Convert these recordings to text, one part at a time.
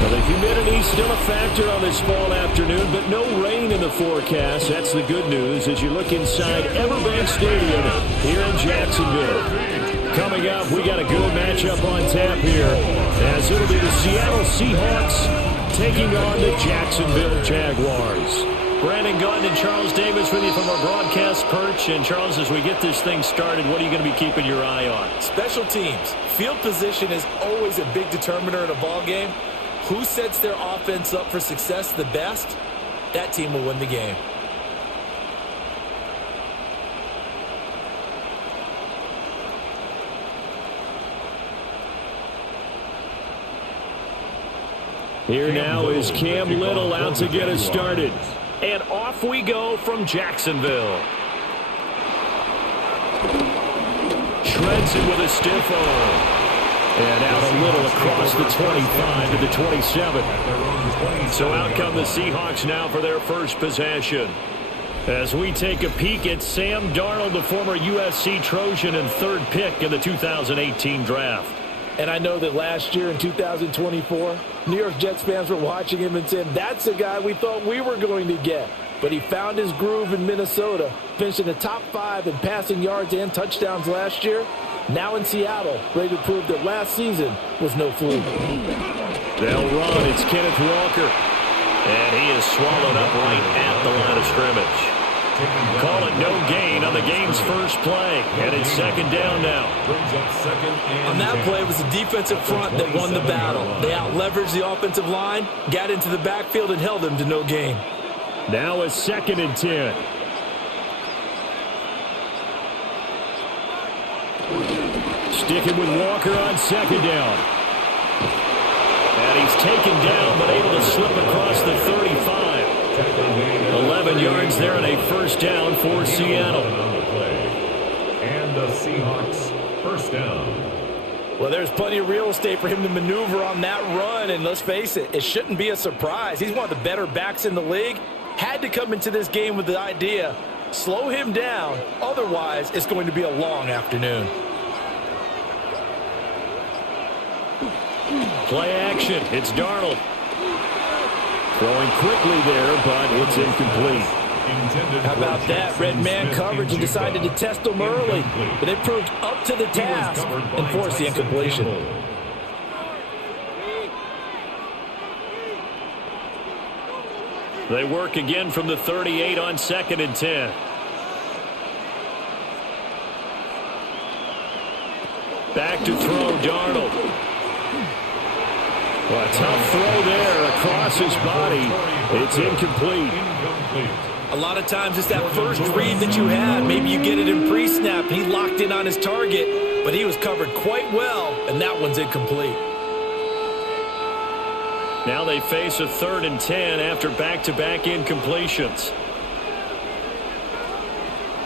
Well, the humidity's still a factor on this fall afternoon, but no rain in the forecast. That's the good news as you look inside Everbank Stadium here in Jacksonville. Coming up, we got a good matchup on tap here, as it'll be the Seattle Seahawks taking on the Jacksonville Jaguars. Brandon Gunn and Charles Davis with you from our broadcast perch. And, Charles, as we get this thing started, what are you going to be keeping your eye on? Special teams. Field position is always a big determiner in a ball game. Who sets their offense up for success the best, that team will win the game. Here now is Cam Little out to get us started. And off we go from Jacksonville. Shreds it with a stiff arm. And out a little across the 25 to the 27. So out come the Seahawks now for their first possession. As we take a peek at Sam Darnold, the former USC Trojan and third pick in the 2018 draft. And I know that last year in 2024, New York Jets fans were watching him and saying, that's the guy we thought we were going to get. But he found his groove in Minnesota, finished in the top 5 in passing yards and touchdowns last year. Now in Seattle, ready to prove that last season was no fluke. They'll run. It's Kenneth Walker. And he is swallowed up right at the line of scrimmage. Call it no gain on the game's first play. And it's second down now. On that play, it was the defensive front that won the battle. They out-leveraged the offensive line, got into the backfield, and held them to no gain. Now a 2nd and 10. Sticking with Walker on second down. And he's taken down, but able to slip across the 35. 11 yards there and a first down for Seattle. And the Seahawks first down. Well, there's plenty of real estate for him to maneuver on that run, and let's face it, it shouldn't be a surprise. He's one of the better backs in the league. Had to come into this game with the idea, slow him down, otherwise it's going to be a long afternoon. Play action. It's Darnold. Throwing quickly there, but it's incomplete. How about that? Red man coverage and decided to test them early, but it proved up to the task and forced the incompletion. They work again from the 38 on 2nd and 10. Back to throw, Darnold. Well, a tough throw there across his body. It's incomplete. A lot of times it's that first read that you had. Maybe you get it in pre-snap. He locked in on his target, but he was covered quite well, and that one's incomplete. Now they face a 3rd and 10 after back-to-back incompletions.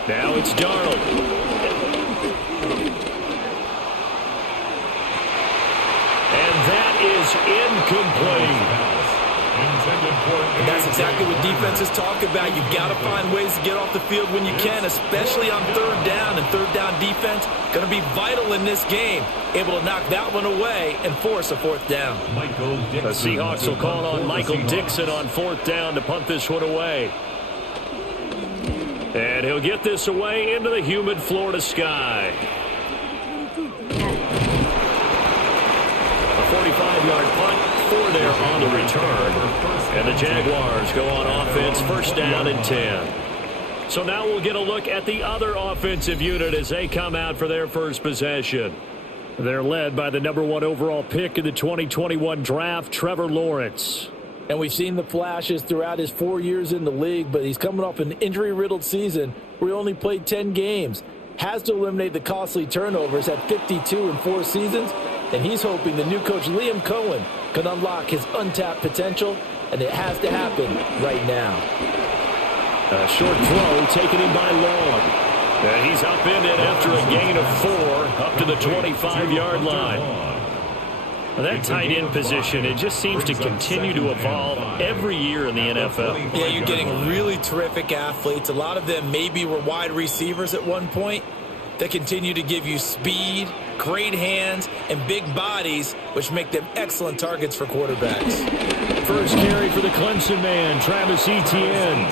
Now it's Darnold. Is incomplete. And that's exactly what defenses talk about. You've got to find ways to get off the field when you can, especially on 3rd down. And 3rd down defense going to be vital in this game. Able to knock that one away and force a 4th down. The Seahawks will call on Michael Dixon on 4th down to punt this one away. And he'll get this away into the humid Florida sky. 45-yard punt, 4 there on the return. And the Jaguars go on offense, first down and 10. So now we'll get a look at the other offensive unit as they come out for their first possession. They're led by the #1 overall pick in the 2021 draft, Trevor Lawrence. And we've seen the flashes throughout his 4 years in the league, but he's coming off an injury-riddled season where he only played 10 games. Has to eliminate the costly turnovers at 52 in 4 seasons. And he's hoping the new coach, Liam Cohen, can unlock his untapped potential, and it has to happen right now. A short throw taken in by Long. And he's upended after a gain of 4 up to the 25-yard line. Well, that tight end position, it just seems to continue to evolve every year in the NFL. Yeah, you're getting really terrific athletes. A lot of them maybe were wide receivers at one point that continue to give you speed, great hands, and big bodies, which make them excellent targets for quarterbacks. First carry for the Clemson man, Travis Etienne.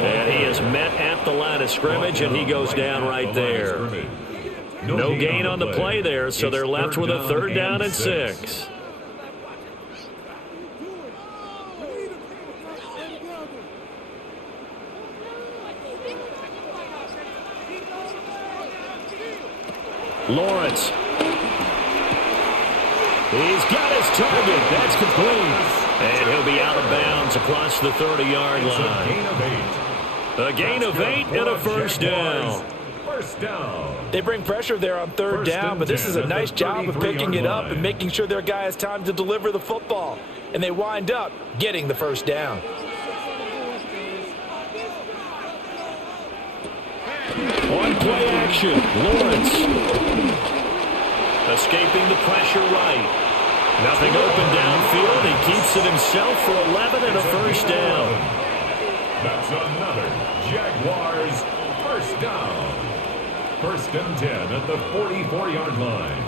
And he is met at the line of scrimmage, and he goes down right there. No gain on the play there, so they're left with a third down and 6. Lawrence. He's got his target. That's complete. And he'll be out of bounds across the 30-yard line. A gain of 8 and a first down. They bring pressure there on third down, but this is a nice job of picking it up and making sure their guy has time to deliver the football. And they wind up getting the first down. On play action, Lawrence. Escaping the pressure right. Nothing open downfield. He keeps it himself for 11 and a first down. That's another Jaguars first down. First and 10 at the 44-yard line.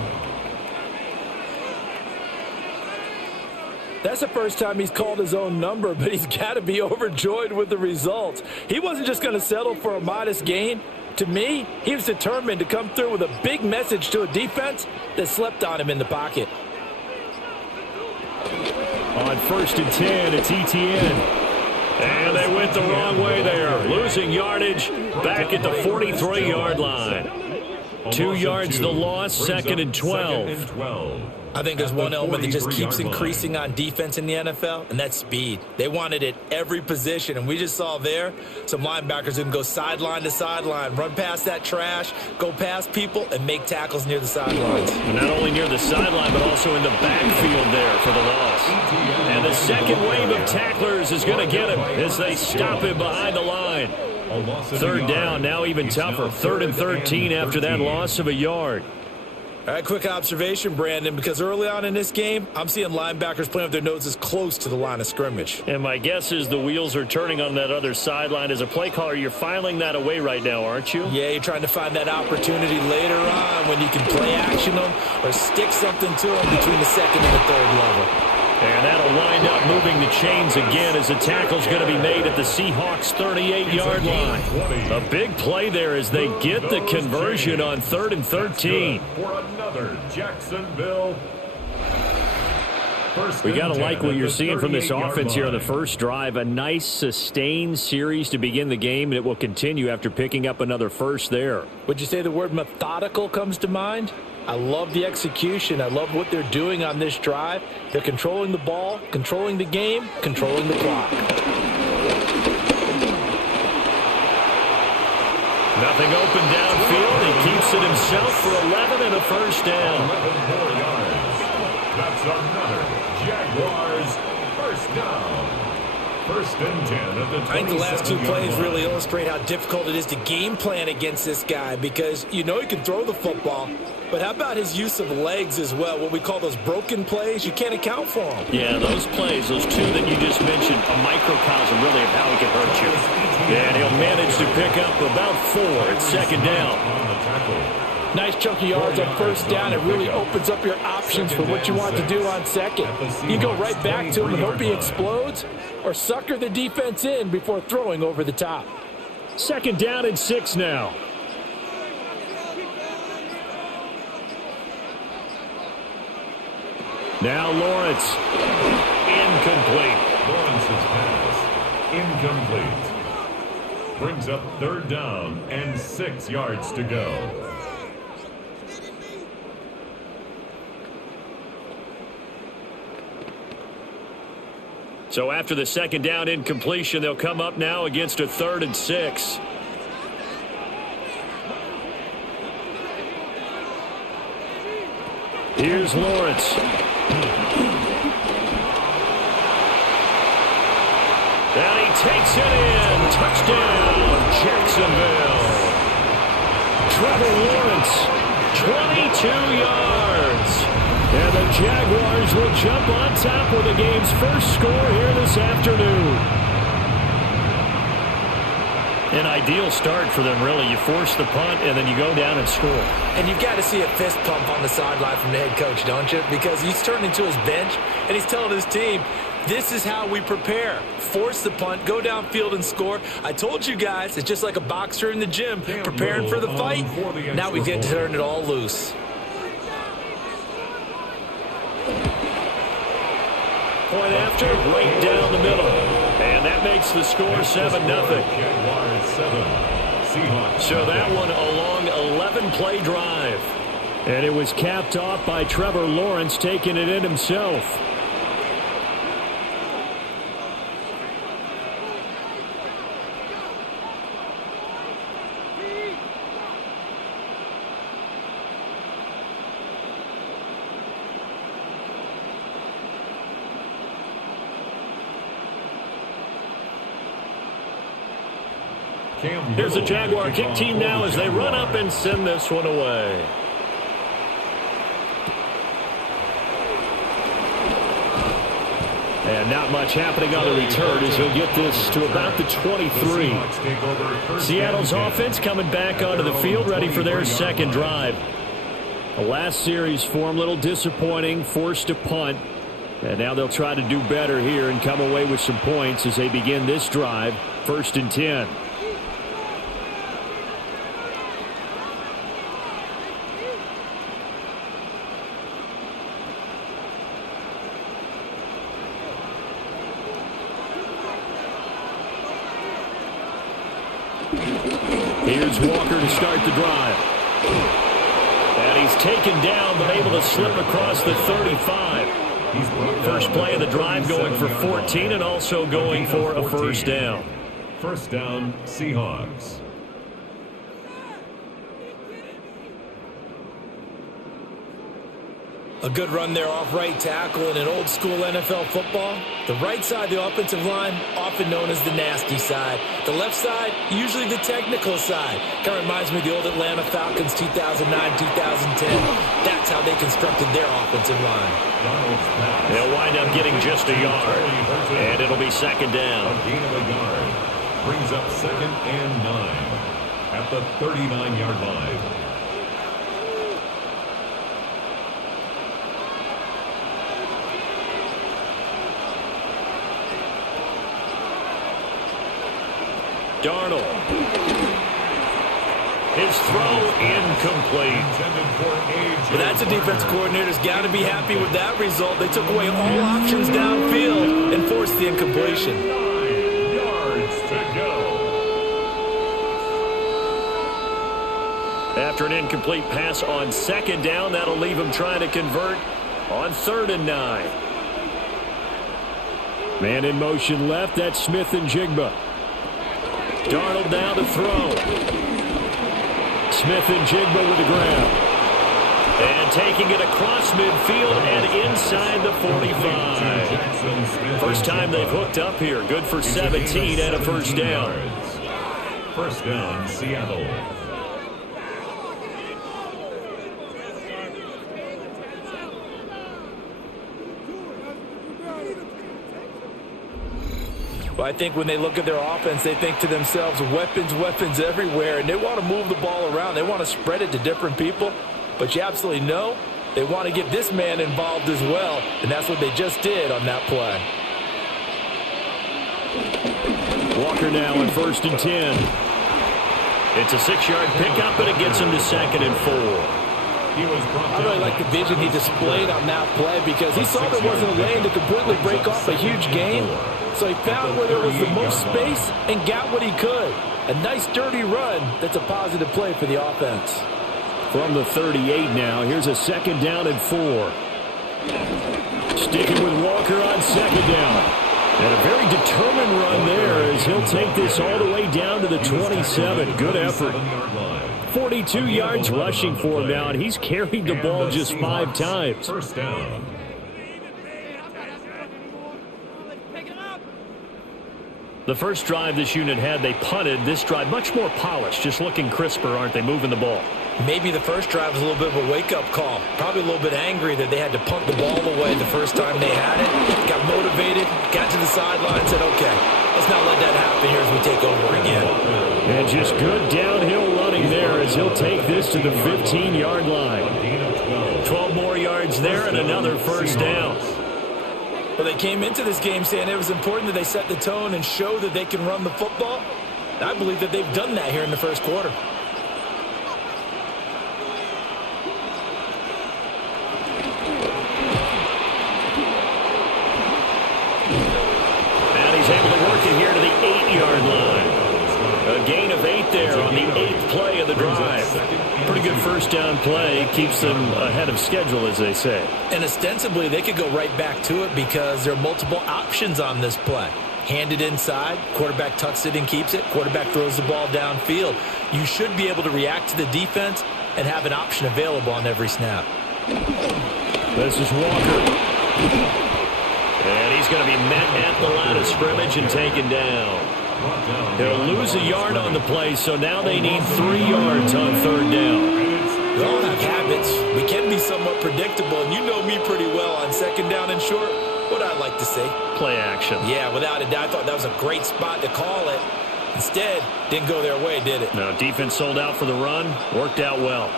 That's the first time he's called his own number, but he's got to be overjoyed with the results. He wasn't just going to settle for a modest gain. To me, he was determined to come through with a big message to a defense that slept on him in the pocket. On first and 10, it's Etienne. And they went the wrong way there. Losing yardage back at the 43-yard line. 2 yards the loss, second and 12. I think there's one element that just keeps increasing on defense in the NFL, and that's speed. They want it at every position, and we just saw there some linebackers who can go sideline to sideline, run past that trash, go past people, and make tackles near the sidelines. Not only near the sideline, but also in the backfield there for the loss. And the second wave of tacklers is going to get him as they stop him behind the line. Third down, now even tougher. 3rd and 13 after that loss of a yard. All right, quick observation, Brandon, because early on in this game, I'm seeing linebackers playing with their noses close to the line of scrimmage. And my guess is the wheels are turning on that other sideline. As a play caller, you're filing that away right now, aren't you? Yeah, you're trying to find that opportunity later on when you can play action them or stick something to them between the second and the third level. And that'll wind up moving the chains again as the tackle's going to be made at the Seahawks 38-yard line. A big play there as they get the conversion on 3rd and 13. For another Jacksonville. We got to like what you're seeing from this offense here on the first drive. A nice sustained series to begin the game, and it will continue after picking up another first there. Would you say the word methodical comes to mind? I love the execution. I love what they're doing on this drive. They're controlling the ball, controlling the game, controlling the clock. Nothing open downfield. He keeps it himself for 11 and a first down. 11 more yards. That's another Jaguars first down. First and 10 at the 27-yard line. I think the last two plays really illustrate how difficult it is to game plan against this guy because you know he can throw the football, but how about his use of legs as well, what we call those broken plays? You can't account for them. Yeah, those plays, those two that you just mentioned, a microcosm really of how he can hurt you. And he'll manage to pick up about 4 at second down. On the tackle. Nice chunky yards on first down. It really opens up your options for what you want to do on second. You go right back to him and hope he explodes or sucker the defense in before throwing over the top. Second down and 6 now. Now Lawrence. Incomplete. Lawrence's pass. Incomplete. Brings up 3rd down and 6 yards to go. So after the second down incompletion, they'll come up now against a 3rd and 6. Here's Lawrence. And he takes it in. Touchdown, Jacksonville. Trevor Lawrence, 22 yards. And the Jaguars will jump on top with the game's first score here this afternoon. An ideal start for them, really. You force the punt, and then you go down and score. And you've got to see a fist pump on the sideline from the head coach, don't you? Because he's turning to his bench, and he's telling his team, this is how we prepare. Force the punt, go downfield and score. I told you guys, it's just like a boxer in the gym, preparing for the fight. Now we get to turn it all loose. Point after, right down the middle. And that makes the score 7-0. Jaguars 7. Seahawks. So that one a long 11-play drive. And it was capped off by Trevor Lawrence taking it in himself. Here's the Jaguar kick team now as they run up and send this one away. And not much happening on the return as he'll get this to about the 23. Seattle's offense coming back onto the field, ready for their second drive. The last series form, a little disappointing, forced to punt. And now they'll try to do better here and come away with some points as they begin this drive, 1st and 10. Here's Walker to start the drive. And he's taken down, but able to slip across the 35. First play of the drive going for 14 and also going for a first down. First down, Seahawks. A good run there off right tackle in an old school NFL football. The right side of the offensive line, often known as the nasty side. The left side, usually the technical side. Kind of reminds me of the old Atlanta Falcons 2009, 2010. That's how they constructed their offensive line. They'll wind up getting just a yard. And it'll be second down. A gain of a yard. Brings up 2nd and 9 at the 39-yard line. Darnold. His throw incomplete. But that's a defense coordinator's got to be happy with that result. They took away all options downfield and forced the incompletion. 9 yards to go. After an incomplete pass on second down, that'll leave him trying to convert on 3rd and 9. Man in motion left, that's Smith and Jigba. Darnold down to throw. Smith and Jigba with the grab. And taking it across midfield and inside the 45. First time they've hooked up here. Good for 17 and a first down. First down, Seattle. Well, I think when they look at their offense, they think to themselves, weapons, weapons everywhere, and they want to move the ball around. They want to spread it to different people, but you absolutely know they want to get this man involved as well, and that's what they just did on that play. Walker now in 1st and 10. It's a 6-yard pickup, and it gets him to 2nd and 4. I really like the vision he displayed on that play because he saw there wasn't a lane to completely break off a huge gain. So he found where there was the most space and got what he could. A nice dirty run that's a positive play for the offense. From the 38 now, here's a 2nd down and 4. Sticking with Walker on 2nd down. And a very determined run there as he'll take this all the way down to the 27. Good effort. 42 yards rushing for him now, and he's carried the ball just 5 times. First down. The first drive this unit had, they punted. This drive, much more polished, just looking crisper, aren't they, moving the ball? Maybe the first drive was a little bit of a wake-up call. Probably a little bit angry that they had to punt the ball away the first time they had it. Got motivated, got to the sideline, said, okay, let's not let that happen here as we take over again. And just good downhill running there as he'll take this to the 15-yard line. 12 more yards there and another first down. Well, they came into this game saying it was important that they set the tone and show that they can run the football. And I believe that they've done that here in the first quarter. And he's able to work it here to the 8-yard line. A gain of 8 there on the 8th play of the drive. Pretty good first down play. Keeps them ahead of schedule, as they say. And ostensibly, they could go right back to it because there are multiple options on this play. Hand it inside, quarterback tucks it and keeps it, quarterback throws the ball downfield. You should be able to react to the defense and have an option available on every snap. This is Walker. And he's going to be met at the line of scrimmage and taken down. They'll lose a yard on the play, so now they need 3 yards on third down. We all have habits. We can be somewhat predictable, and you know me pretty well on second down and short. What I like to say? Play action. Yeah, without a doubt. I thought that was a great spot to call it. Instead, didn't go their way, did it? No, defense sold out for the run. Worked out well.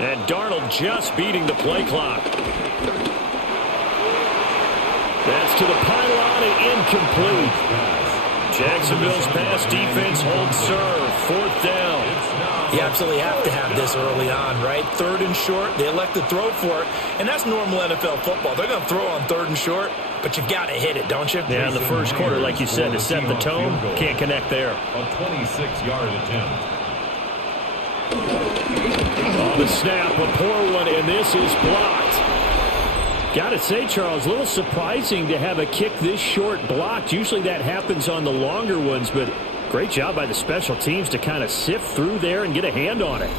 And Darnold just beating the play clock. That's to the pylon and incomplete. Jacksonville's pass defense holds serve. Fourth down. You absolutely have to have this early on, right? Third and short, they elect to throw for it, and that's normal NFL football. They're going to throw on third and short, but you've got to hit it, don't you? Yeah, in the first quarter, like you said, to set the tone, can't connect there. A 26-yard attempt. On the snap, a poor one, and this is blocked. Got to say, Charles, a little surprising to have a kick this short blocked. Usually that happens on the longer ones, but great job by the special teams to kind of sift through there and get a hand on it.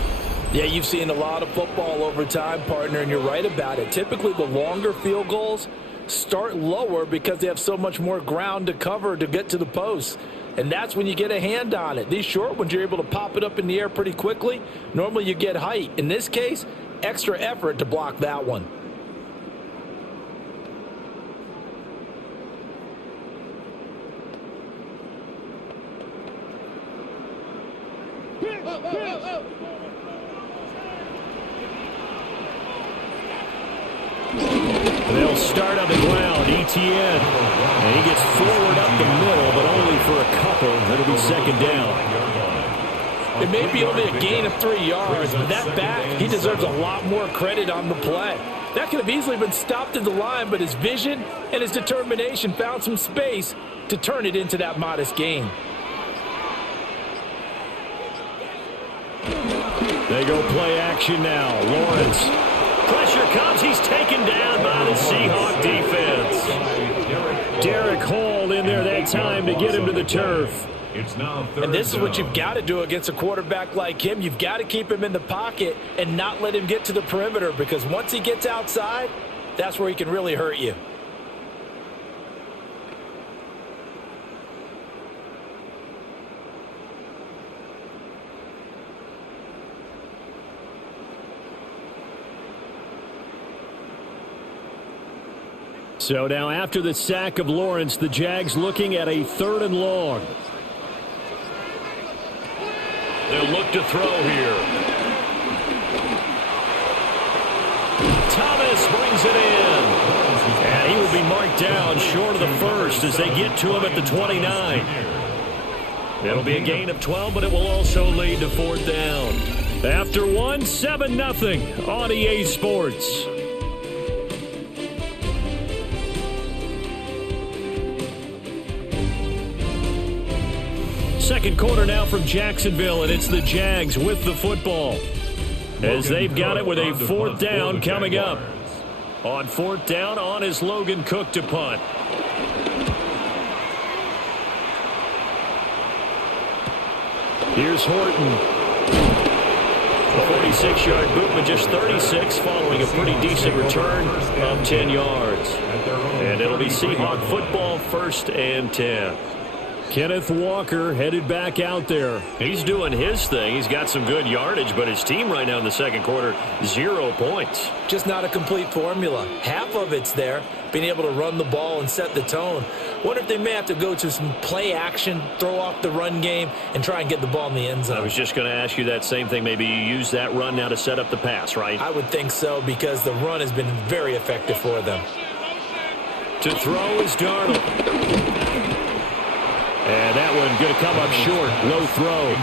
Yeah, you've seen a lot of football over time, partner, and you're right about it. Typically, the longer field goals start lower because they have so much more ground to cover to get to the post. And that's when you get a hand on it. These short ones, you're able to pop it up in the air pretty quickly. Normally, you get height. In this case, extra effort to block that one. They'll start on the ground. Etienne. And he gets forward up the middle, but only for a couple. That'll be second down. It may be only a gain of 3 yards, but that back, he deserves a lot more credit on the play. That could have easily been stopped at the line, but his vision and his determination found some space to turn it into that modest gain. They go play action now. Lawrence. Pressure comes. He's taken down by the Seahawks defense. Derek Hall in there that time to get him to the turf. It's now and this is what you've got to do against a quarterback like him. You've got to keep him in the pocket and not let him get to the perimeter, because once he gets outside, that's where he can really hurt you. So now after the sack of Lawrence, the Jags looking at a 3rd and long. They'll look to throw here. Thomas brings it in. And he will be marked down short of the first as they get to him at the 29. It'll be a gain of 12, but it will also lead to 4th down. After one, 7-0 on EA Sports. Second quarter now from Jacksonville, and it's the Jags with the football as they've got it with a 4th down coming up. On 4th down, on is Logan Cook to punt. Here's Horton. A 46-yard boot, but just 36 following a pretty decent return of 10 yards. And it'll be Seahawk football, 1st and 10. Kenneth Walker headed back out there. He's doing his thing. He's got some good yardage, but his team right now in the second quarter, 0 points. Just not a complete formula. Half of it's there, being able to run the ball and set the tone. Wonder if they may have to go to some play action, throw off the run game, and try and get the ball in the end zone. I was just going to ask you that same thing. Maybe you use that run now to set up the pass, right? I would think so, because the run has been very effective for them. To throw is Darnold. And that one going to come up short. Low throw.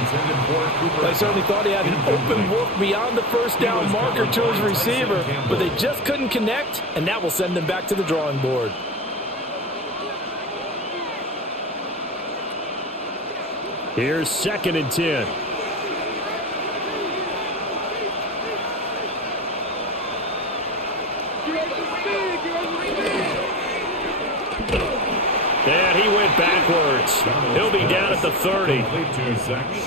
I certainly thought he had an open look beyond the first down marker to his receiver, but they just couldn't connect, and that will send them back to the drawing board. Here's 2nd and 10. And he went backwards. He'll be down at the 30.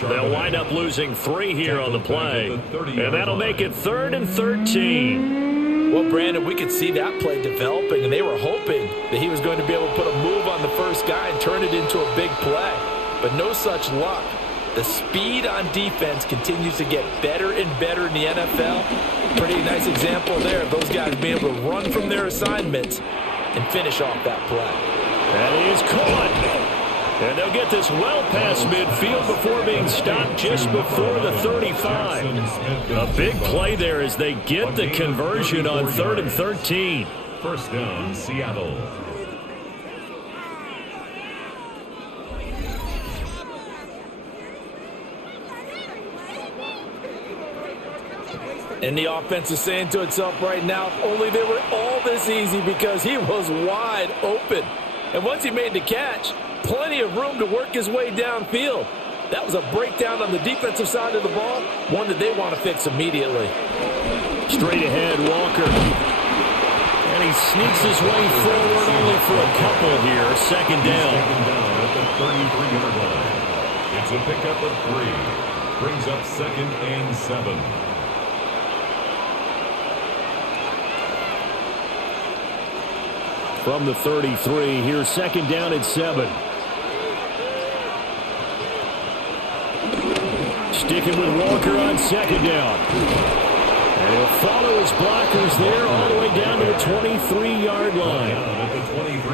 They'll wind up losing 3 here on the play. And that'll make it 3rd and 13. Well, Brandon, we could see that play developing, and they were hoping that he was going to be able to put a move on the first guy and turn it into a big play. But no such luck. The speed on defense continues to get better and better in the NFL. Pretty nice example there of those guys being able to run from their assignments and finish off that play. That is caught. And they'll get this well past midfield before being stopped just before the 35. A big play there as they get the conversion on 3rd and 13. First down, Seattle. And the offense is saying to itself right now, only they were all this easy because he was wide open. And once he made the catch, plenty of room to work his way downfield. That was a breakdown on the defensive side of the ball, one that they want to fix immediately. Straight ahead, Walker. And he sneaks his way forward only for a couple here. 2nd down. At the 33-yard line. It's a pickup of 3. Brings up 2nd and 7. From the 33, here's 2nd down and 7. Sticking with Walker on 2nd down. And he'll follow his blockers there all the way down to the 23-yard line.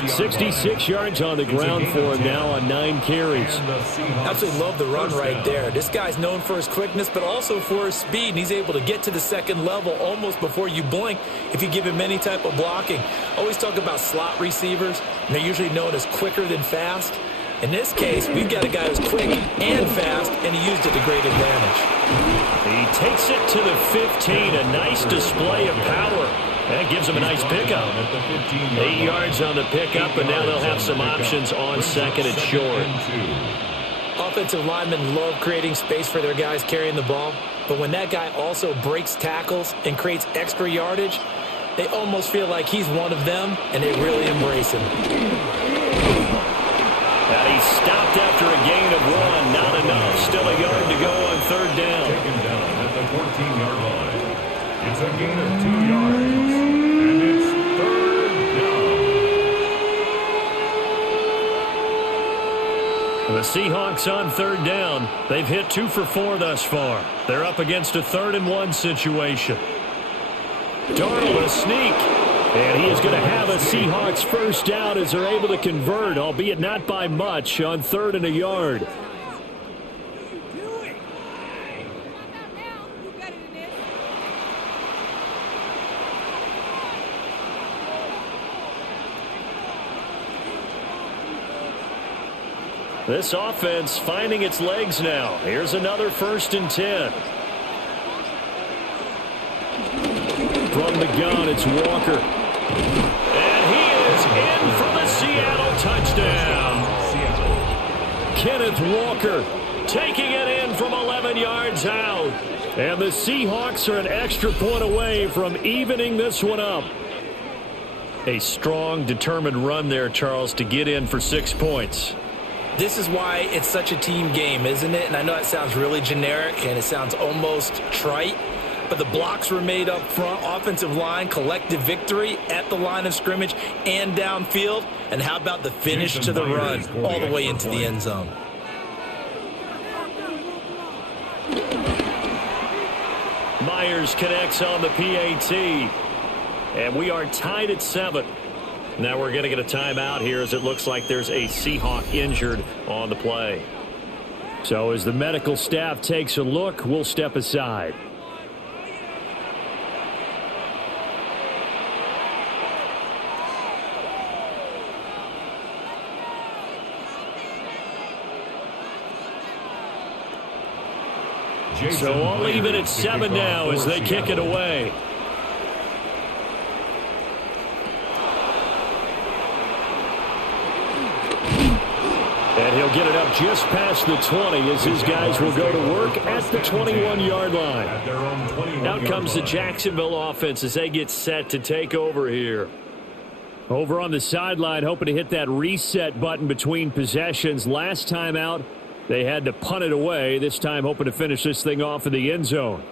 66 yards on the ground for him now on 9 carries. Absolutely love the run right there. This guy's known for his quickness, but also for his speed. And he's able to get to the 2nd level almost before you blink if you give him any type of blocking. Always talk about slot receivers, and they're usually known as quicker than fast. In this case, we've got a guy who's quick and fast, and he used it to great advantage. He takes it to the 15, a nice display of power. That gives him a nice pickup. 8 yards on the pickup, and now they'll have some options on 2nd and short. Offensive linemen love creating space for their guys carrying the ball, but when that guy also breaks tackles and creates extra yardage, they almost feel like he's one of them, and they really embrace him. And he stopped after a gain of 1. Not enough. Still a yard to go on 3rd down. Taken down at the 14-yard line. It's a gain of 2 yards. And it's 3rd down. The Seahawks on 3rd down. They've hit 2 for 4 thus far. They're up against a 3rd and 1 situation. Darnold a sneak. And he is going to have a Seahawks first down as they're able to convert, albeit not by much, on 3rd and a yard. This offense finding its legs now. Here's another 1st and 10. From the gun, it's Walker. And he is in for the Seattle touchdown. Kenneth Walker taking it in from 11 yards out. And the Seahawks are an extra point away from evening this one up. A strong, determined run there, Charles, to get in for 6 points. This is why it's such a team game, isn't it? And I know it sounds really generic and it sounds almost trite, but the blocks were made up front. Offensive line, collective victory at the line of scrimmage and downfield. And how about the finish to the run all the way into the end zone? Myers connects on the PAT. And we are tied at 7. Now we're going to get a timeout here as it looks like there's a Seahawk injured on the play. So as the medical staff takes a look, we'll step aside. So I'll leave it at 7 now as they kick it away. And he'll get it up just past the 20 as his guys will go to work at the 21-yard line. Out comes the Jacksonville offense as they get set to take over here. Over on the sideline, hoping to hit that reset button between possessions. Last time out, they had to punt it away. This time hoping to finish this thing off in the end zone.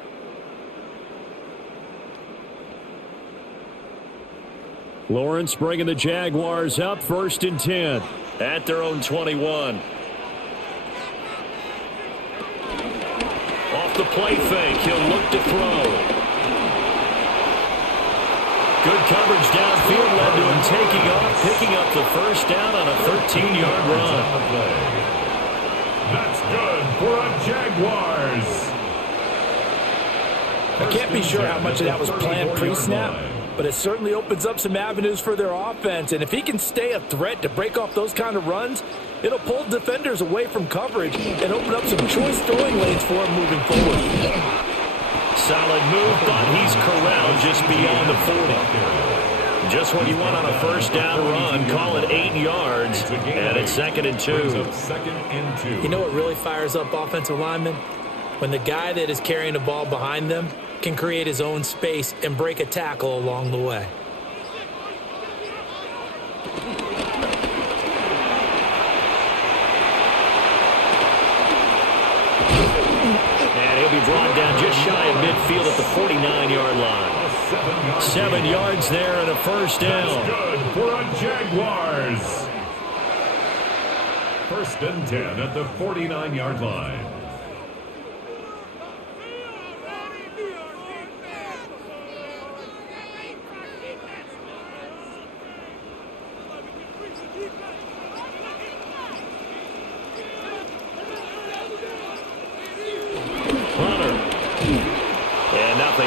Lawrence bringing the Jaguars up 1st and 10 at their own 21. Off the play fake, he'll look to throw. Good coverage downfield led to him taking off, picking up the first down on a 13-yard run. That's good for a Jaguars. I can't be sure how much of that was planned pre-snap, but it certainly opens up some avenues for their offense. And if he can stay a threat to break off those kind of runs, it'll pull defenders away from coverage and open up some choice throwing lanes for him moving forward. Solid move, but he's corralled just beyond the 40. Just what you want on a first down run. Call it 8 yards, and it's 2nd and 2. You know what really fires up offensive linemen? When the guy that is carrying the ball behind them can create his own space and break a tackle along the way. And he'll be brought down just shy of midfield at the 49-yard line. 7 yards there and a first down. That's good for a Jaguars. 1st and 10 at the 49-yard line.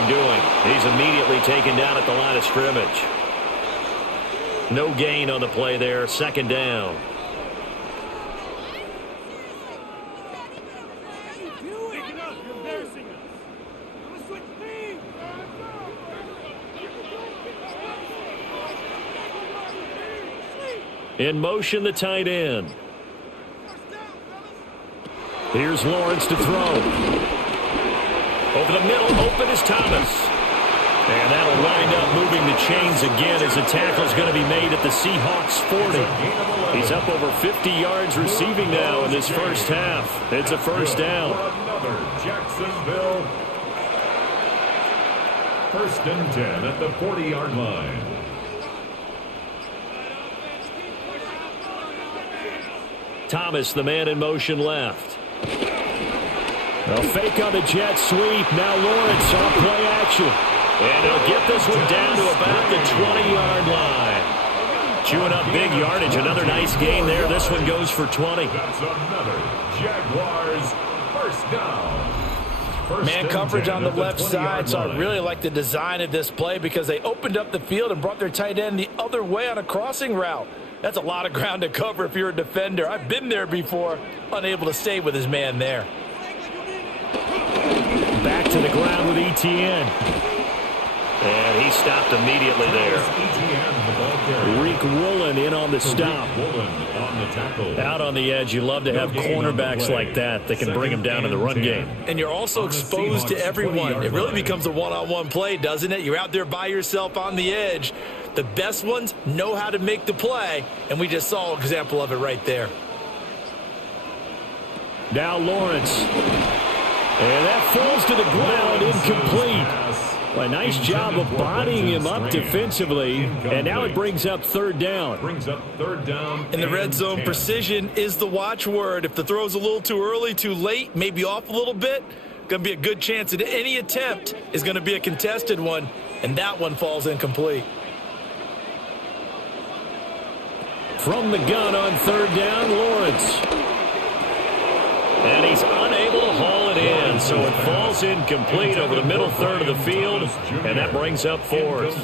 Doing. He's immediately taken down at the line of scrimmage. No gain on the play there. 2nd down. In motion, the tight end. Here's Lawrence to throw. Over the middle, open is Thomas. And that'll wind up moving the chains again as the tackle's going to be made at the Seahawks 40. He's up over 50 yards receiving now in this first half. It's a first down. Another Jacksonville. 1st and 10 at the 40-yard line. Thomas, the man in motion left. A fake on the jet sweep. Now Lawrence on play action. And he'll get this one down to about the 20-yard line. Chewing up big yardage. Another nice gain there. This one goes for 20. That's another Jaguars first down. Man coverage on the left side, so I really like the design of this play because they opened up the field and brought their tight end the other way on a crossing route. That's a lot of ground to cover if you're a defender. I've been there before, unable to stay with his man there. Back to the ground with Etienne. And he stopped immediately there. Reek Woolen in on the stop. Out on the edge, you love to have cornerbacks like that can bring him down in the run game. And you're also exposed to everyone. It really becomes a one-on-one play, doesn't it? You're out there by yourself on the edge. The best ones know how to make the play, and we just saw an example of it right there. Now Lawrence. And that falls to the ground, incomplete. Well, a nice job of bodying him up defensively, and now it brings up third down. In the red zone, precision is the watchword. If the throw's a little too early, too late, maybe off a little bit, going to be a good chance that any attempt is going to be a contested one, and that one falls incomplete. From the gun on third down, Lawrence. And he's unable to haul it in, so it falls incomplete over the middle third of the field, and that brings up fourth.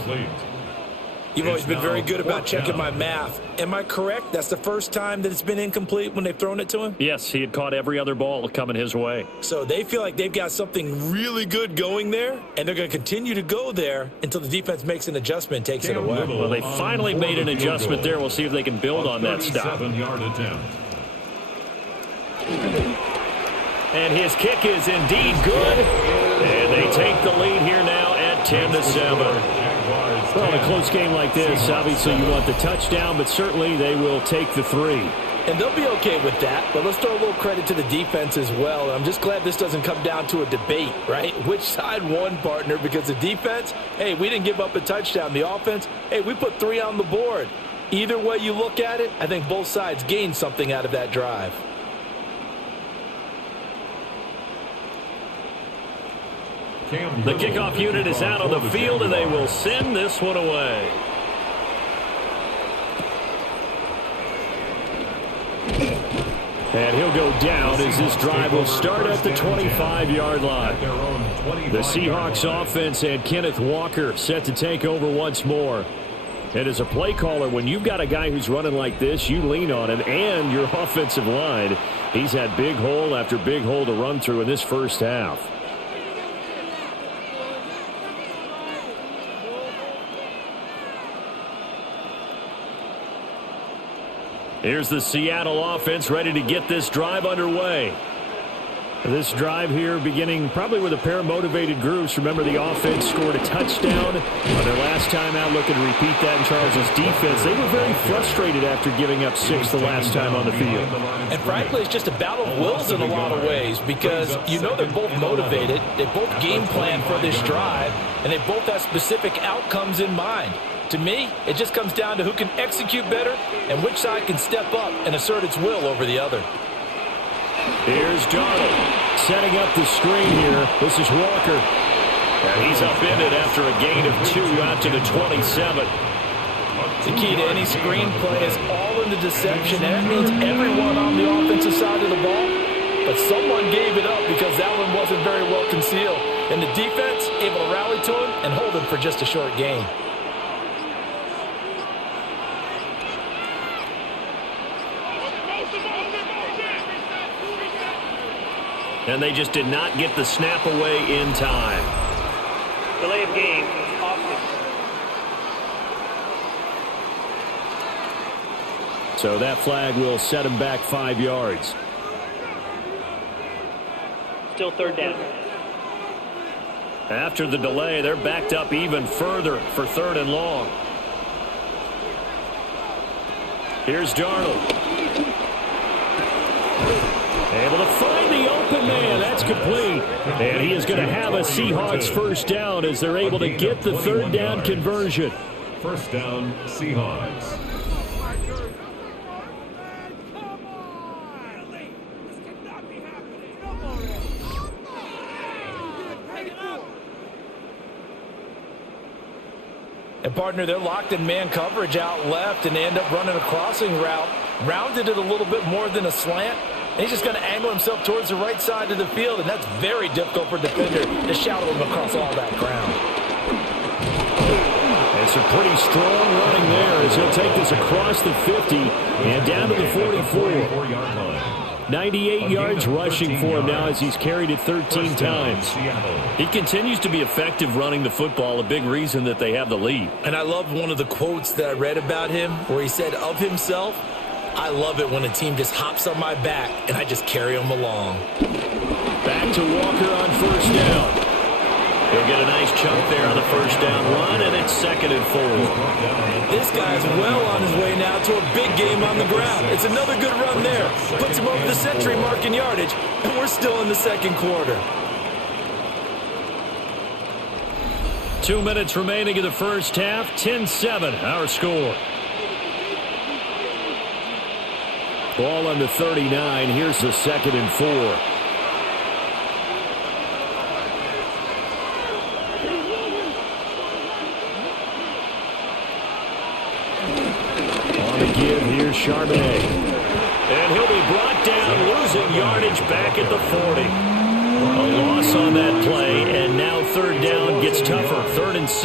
You've always been very good about checking my math. Am I correct? That's the first time that it's been incomplete when they've thrown it to him? Yes, he had caught every other ball coming his way. So they feel like they've got something really good going there, and they're going to continue to go there until the defense makes an adjustment and takes it away. Well, they finally made an adjustment there. We'll see if they can build on that stop. And his kick is indeed good. And they take the lead here now at 10-7. Well, in a close game like this, obviously you want the touchdown, but certainly they will take the 3. And they'll be okay with that, but let's throw a little credit to the defense as well. I'm just glad this doesn't come down to a debate, right? Which side won, partner? Because the defense, hey, we didn't give up a touchdown. The offense, hey, we put 3 on the board. Either way you look at it, I think both sides gained something out of that drive. The kickoff unit is out on the field, and they will send this one away. And he'll go down as this drive will start at the 25-yard line. The Seahawks offense and Kenneth Walker set to take over once more. And as a play caller, when you've got a guy who's running like this, you lean on him and your offensive line. He's had big hole after big hole to run through in this first half. Here's the Seattle offense ready to get this drive underway. This drive here beginning probably with a pair of motivated groups. Remember, the offense scored a touchdown on their last time out, looking to repeat that in Charles' defense. They were very frustrated after giving up 6 the last time on the field. And frankly, it's just a battle of wills in a lot of ways, because you know they're both motivated. They both game plan for this drive, and they both have specific outcomes in mind. To me, it just comes down to who can execute better and which side can step up and assert its will over the other. Here's Darnold setting up the screen here. This is Walker. And he's upended after a gain of 2 out to the 27. The key to any screen play is all in the deception, and that means everyone on the offensive side of the ball. But someone gave it up because that one wasn't very well concealed. And the defense able to rally to him and hold him for just a short gain. And they just did not get the snap away in time. Delay of game, offense. So that flag will set him back 5 yards. Still third down. After the delay, they're backed up even further for 3rd and long. Here's Darnold. Able to find the open man. That's complete. And he is going to have a Seahawks first down as they're able to get the 3rd down conversion. First down, Seahawks. And, partner, they're locked in man coverage out left, and they end up running a crossing route. Rounded it a little bit more than a slant. And he's just going to angle himself towards the right side of the field, and that's very difficult for a defender to shadow him across all that ground. And some pretty strong running there as he'll take this across the 50 and down to the 44. 98 yards rushing for him now as he's carried it 13 times. He continues to be effective running the football, a big reason that they have the lead. And I love one of the quotes that I read about him where he said of himself, "I love it when a team just hops on my back and I just carry them along." Back to Walker on first down. He'll get a nice chunk there on the first down run, and it's 2nd and 4. This guy's well on his way now to a big game on the ground. It's another good run there. Puts him over the century mark in yardage, and we're still in the 2nd quarter. 2 minutes remaining in the first half. 10-7, our score. Ball on the 39. Here's the 2nd and 4. On the give, here's Charbonnet. And he'll be brought down, losing yardage back at the 40. A loss on that play, and now 3rd down gets tougher. 3rd and 6.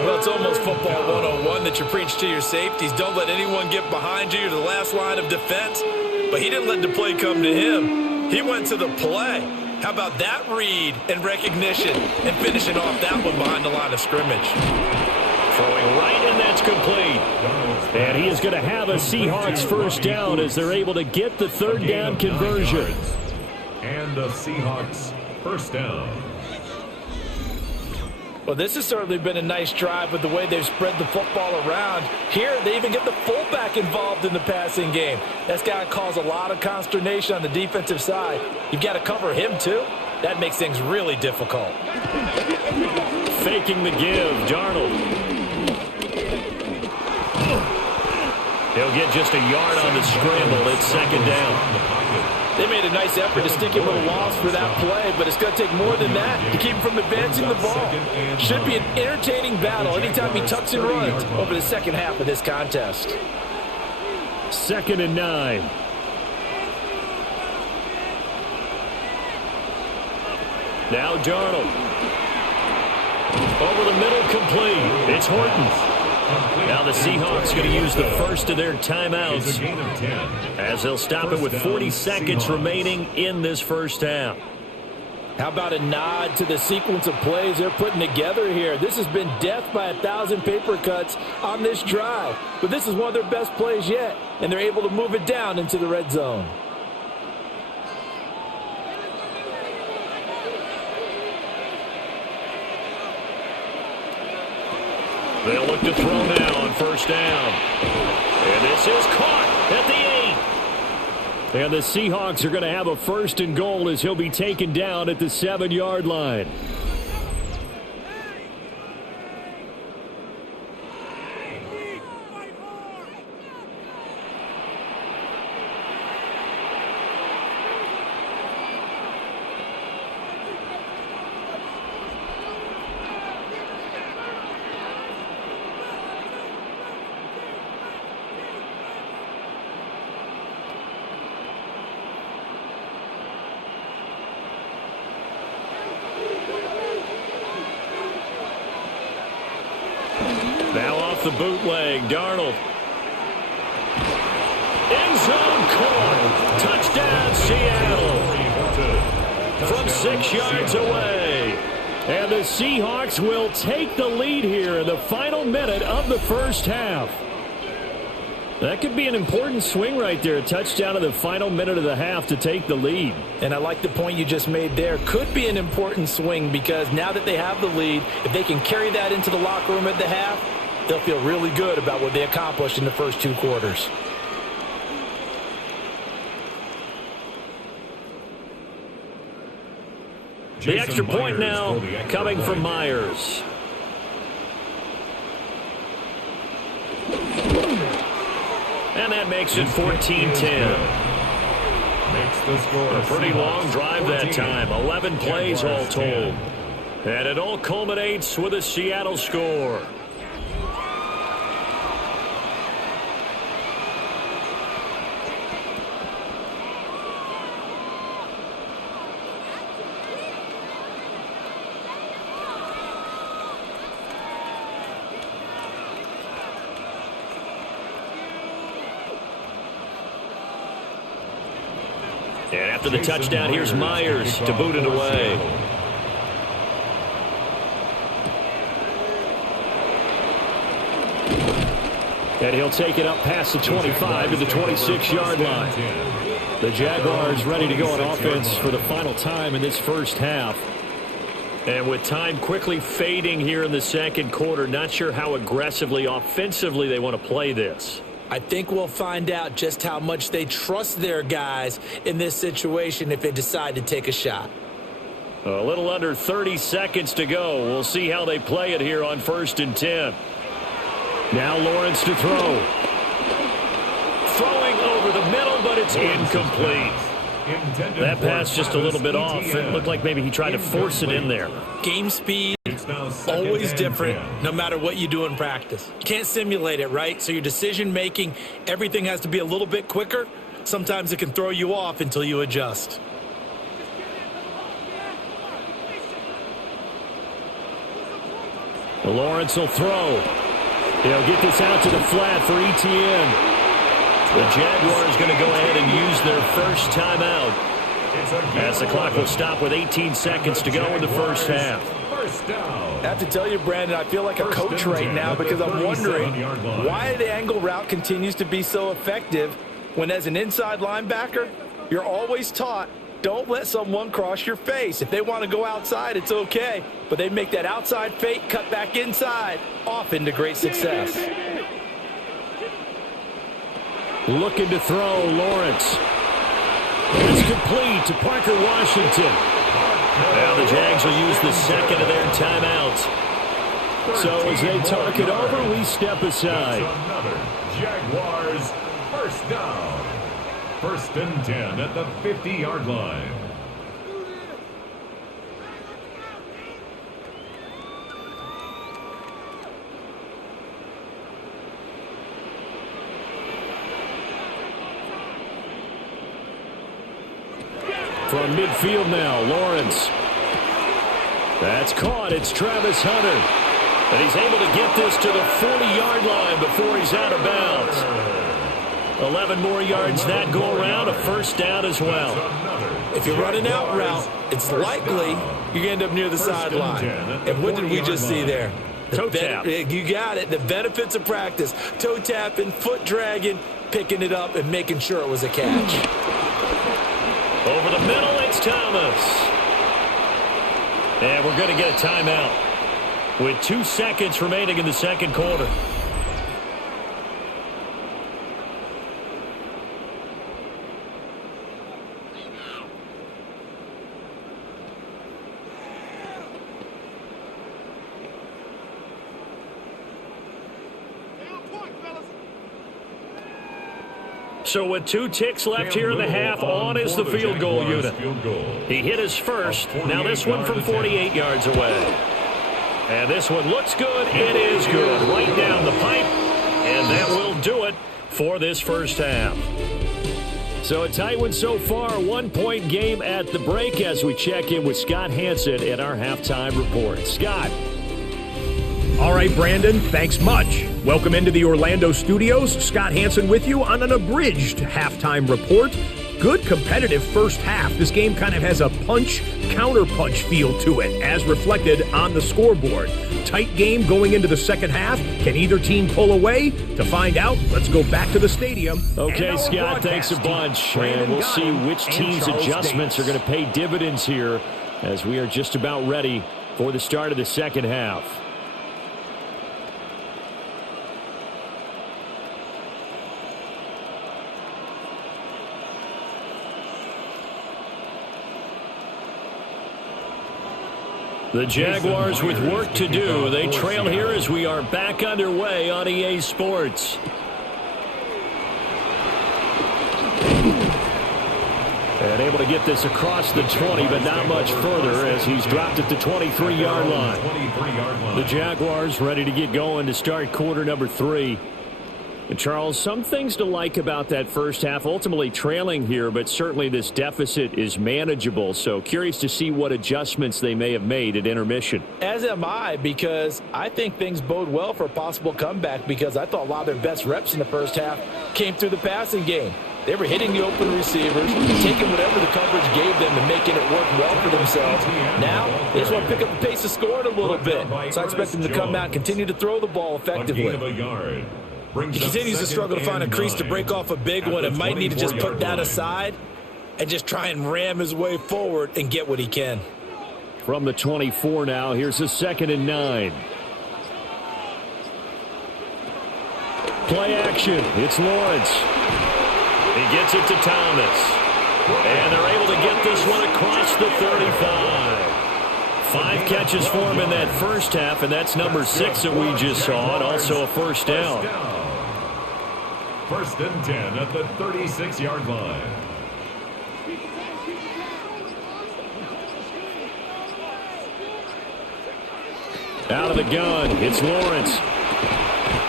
Well, it's almost football 101 that you preach to your safeties. Don't let anyone get behind you. You're the last line of defense. But he didn't let the play come to him. He went to the play. How about that read and recognition and finishing off that one behind the line of scrimmage? Throwing right, and that's complete. And he is going to have a Seahawks first down as they're able to get the 3rd down conversion. And the Seahawks first down. Well, this has certainly been a nice drive with the way they've spread the football around. Here, they even get the fullback involved in the passing game. That's got to cause a lot of consternation on the defensive side. You've got to cover him, too. That makes things really difficult. Faking the give, Darnold. He'll get just a yard on the scramble. It's 2nd down. They made a nice effort to stick him with a loss for that play, but it's going to take more than that to keep him from advancing the ball. Should be an entertaining battle anytime he tucks and runs over the second half of this contest. 2nd and 9. Now Darnold. Over the middle, complete. It's Horton. Now the Seahawks going to use the first of their timeouts as they'll stop it with 40 seconds remaining in this first half. How about a nod to the sequence of plays they're putting together here? This has been death by 1,000 paper cuts on this drive. But this is one of their best plays yet, and they're able to move it down into the red zone. They'll look to throw now on first down. And this is caught at the 8. And the Seahawks are going to have a 1st and goal as he'll be taken down at the 7-yard line. Now off the bootleg, Darnold. End zone caught. Touchdown, Seattle. From 6 yards away. And the Seahawks will take the lead here in the final minute of the first half. That could be an important swing right there. A touchdown in the final minute of the half to take the lead. And I like the point you just made there. Could be an important swing because now that they have the lead, if they can carry that into the locker room at the half, they'll feel really good about what they accomplished in the first 2 quarters. The extra point now coming from Myers. And that makes it 14-10. A pretty long drive that time. 11 plays all told. And it all culminates with a Seattle score. And after the touchdown, here's Myers to boot it away. And he'll take it up past the 25 to the 26-yard line. The Jaguars ready to go on offense for the final time in this first half. And with time quickly fading here in the second quarter, not sure how aggressively, offensively they want to play this. I think we'll find out just how much they trust their guys in this situation if they decide to take a shot. A little under 30 seconds to go. We'll see how they play it here on 1st and 10. Now Lawrence to throw. Throwing over the middle, but it's incomplete. That pass just a little bit off. It looked like maybe he tried to force it in there. Game speed, always different, no matter what you do in practice. You can't simulate it, right? So your decision-making, everything has to be a little bit quicker. Sometimes it can throw you off until you adjust. Lawrence will throw. He'll get this out to the flat for ETN. The Jaguars going to go ahead and use their first timeout as the clock will stop with 18 seconds to go in the first half. I have to tell you, Brandon, I feel like a coach right now because I'm wondering why the angle route continues to be so effective when, as an inside linebacker, you're always taught, don't let someone cross your face. If they want to go outside, it's okay. But they make that outside fake, cut back inside, off into great success. Looking to throw, Lawrence. It's complete to Parker Washington. Now the Jags will use the second of their timeouts. So as they talk it over, we step aside. Another Jaguars first down. 1st and 10 at the 50-yard line. From midfield now, Lawrence. That's caught. It's Travis Hunter. And he's able to get this to the 40-yard line before he's out of bounds. 11 more yards that go around, a first down as well. If you're running out route, it's likely you're going to end up near the sideline. And what did we just see there? Toe tap. You got it. The benefits of practice. Toe tapping, foot dragging, picking it up, and making sure it was a catch. Over the middle, it's Thomas. And we're going to get a timeout with 2 seconds remaining in the second quarter. So with 2 ticks left here in the half, on is the field goal unit. He hit his first. Now this one from 48 yards away. And this one looks good. It is good. Right down the pipe. And that will do it for this first half. So a tight one so far. 1-point game at the break as we check in with Scott Hansen in our halftime report. Scott. All right, Brandon, thanks much. Welcome into the Orlando studios. Scott Hansen with you on an abridged halftime report. Good competitive first half. This game kind of has a punch-counter-punch feel to it, as reflected on the scoreboard. Tight game going into the second half. Can either team pull away? To find out, let's go back to the stadium. Okay, Scott, thanks a bunch. And we'll see which team's adjustments are going to pay dividends here as we are just about ready for the start of the second half. The Jaguars with work to do. They trail here as we are back underway on EA Sports. And able to get this across the 20, but not much further as he's dropped at the 23-yard line. The Jaguars ready to get going to start quarter number 3. And Charles, some things to like about that first half, ultimately trailing here, but certainly this deficit is manageable. So curious to see what adjustments they may have made at intermission. As am I, because I think things bode well for a possible comeback, because I thought a lot of their best reps in the first half came through the passing game. They were hitting the open receivers, taking whatever the coverage gave them and making it work well for themselves. Now, they just want to pick up the pace of scoring a little bit. So I expect them to come out and continue to throw the ball effectively. He continues to struggle to find a crease to break off a big one and might need to just put that aside and just try and ram his way forward and get what he can. From the 24 now, here's a 2nd and 9. Play action. It's Lawrence. He gets it to Thomas. And they're able to get this one across the 35. 5 catches for him in that first half, and that's number 6 that we just saw, and also a first down. First and 10 at the 36-yard line. Out of the gun, it's Lawrence.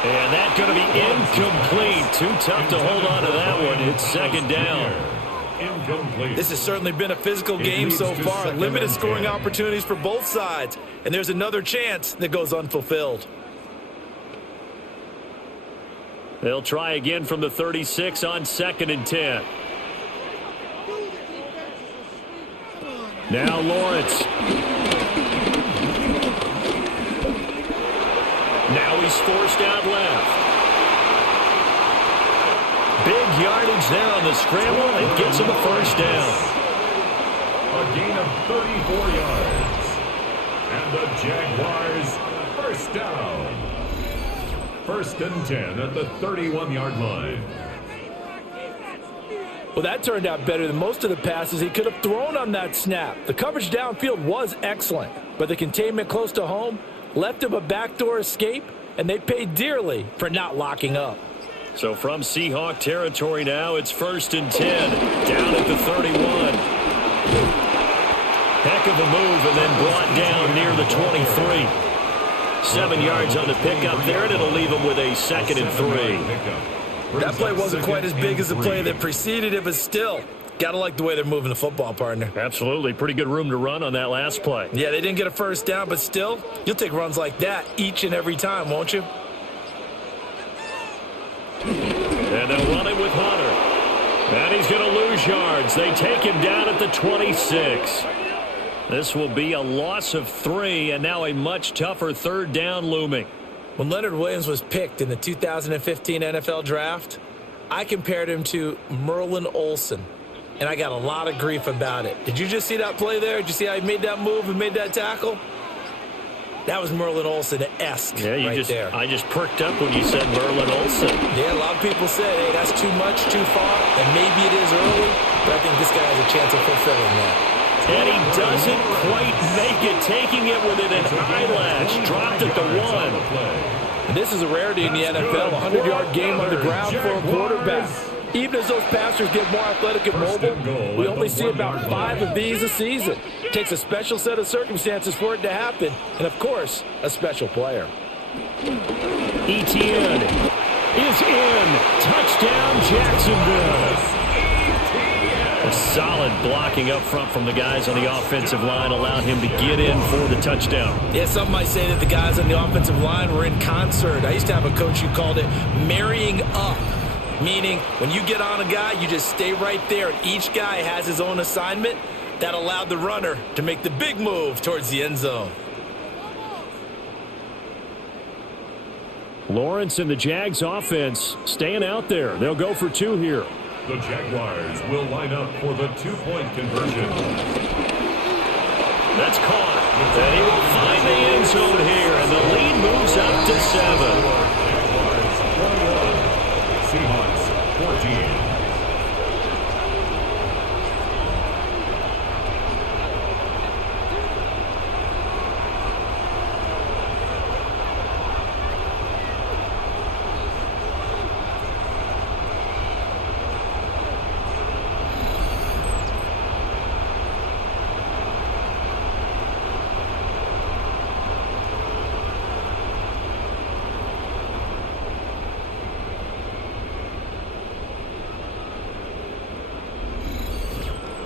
And that's going to be incomplete. Too tough to hold on to that one. It's second down. Incomplete. This has certainly been a physical game so far. Limited scoring opportunities for both sides. And there's another chance that goes unfulfilled. They'll try again from the 36 on second and 10. Now Lawrence. Now he's forced out left. Big yardage there on the scramble and gets him a first down. A gain of 34 yards. And the Jaguars first down. First and 10 at the 31-yard line. Well, that turned out better than most of the passes he could have thrown on that snap. The coverage downfield was excellent, but the containment close to home left him a backdoor escape, and they paid dearly for not locking up. So from Seahawk territory now, it's first and 10, down at the 31. Heck of a move, and then brought down near the 23. 7 yards on the pickup there, and it'll leave him with a second and 3. That play wasn't quite as big as the play that preceded it, but still, gotta like the way they're moving the football, partner. Absolutely. Pretty good room to run on that last play. Yeah, they didn't get a first down, but still, you'll take runs like that each and every time, won't you? And they'll run it with Hunter. And he's going to lose yards. They take him down at the 26. This will be a loss of 3, and now a much tougher third down looming. When Leonard Williams was picked in the 2015 NFL Draft, I compared him to Merlin Olsen, and I got a lot of grief about it. Did you just see that play there? Did you see how he made that move and made that tackle? That was Merlin Olsen-esque there. I just perked up when you said Merlin Olsen. Yeah, a lot of people said, hey, that's too much, too far, and maybe it is early, but I think this guy has a chance of fulfilling that. And he doesn't quite make it, taking it within an eyelash. Dropped at the 1. And this is a rarity in the NFL, a 100-yard game on the ground for a quarterback. Even as those passers get more athletic and mobile, we only see about 5 of these a season. It takes a special set of circumstances for it to happen, and, of course, a special player. Etienne is in. Touchdown, Jacksonville. A solid blocking up front from the guys on the offensive line allowed him to get in for the touchdown. Yeah, some might say that the guys on the offensive line were in concert. I used to have a coach who called it marrying up, meaning when you get on a guy, you just stay right there, and each guy has his own assignment. That allowed the runner to make the big move towards the end zone. Lawrence and the Jags offense staying out there. They'll go for 2 here. The Jaguars will line up for the 2-point conversion. That's caught. And he will find the end zone here, and the lead moves up to 7. Jaguars 21, Seahawks 14.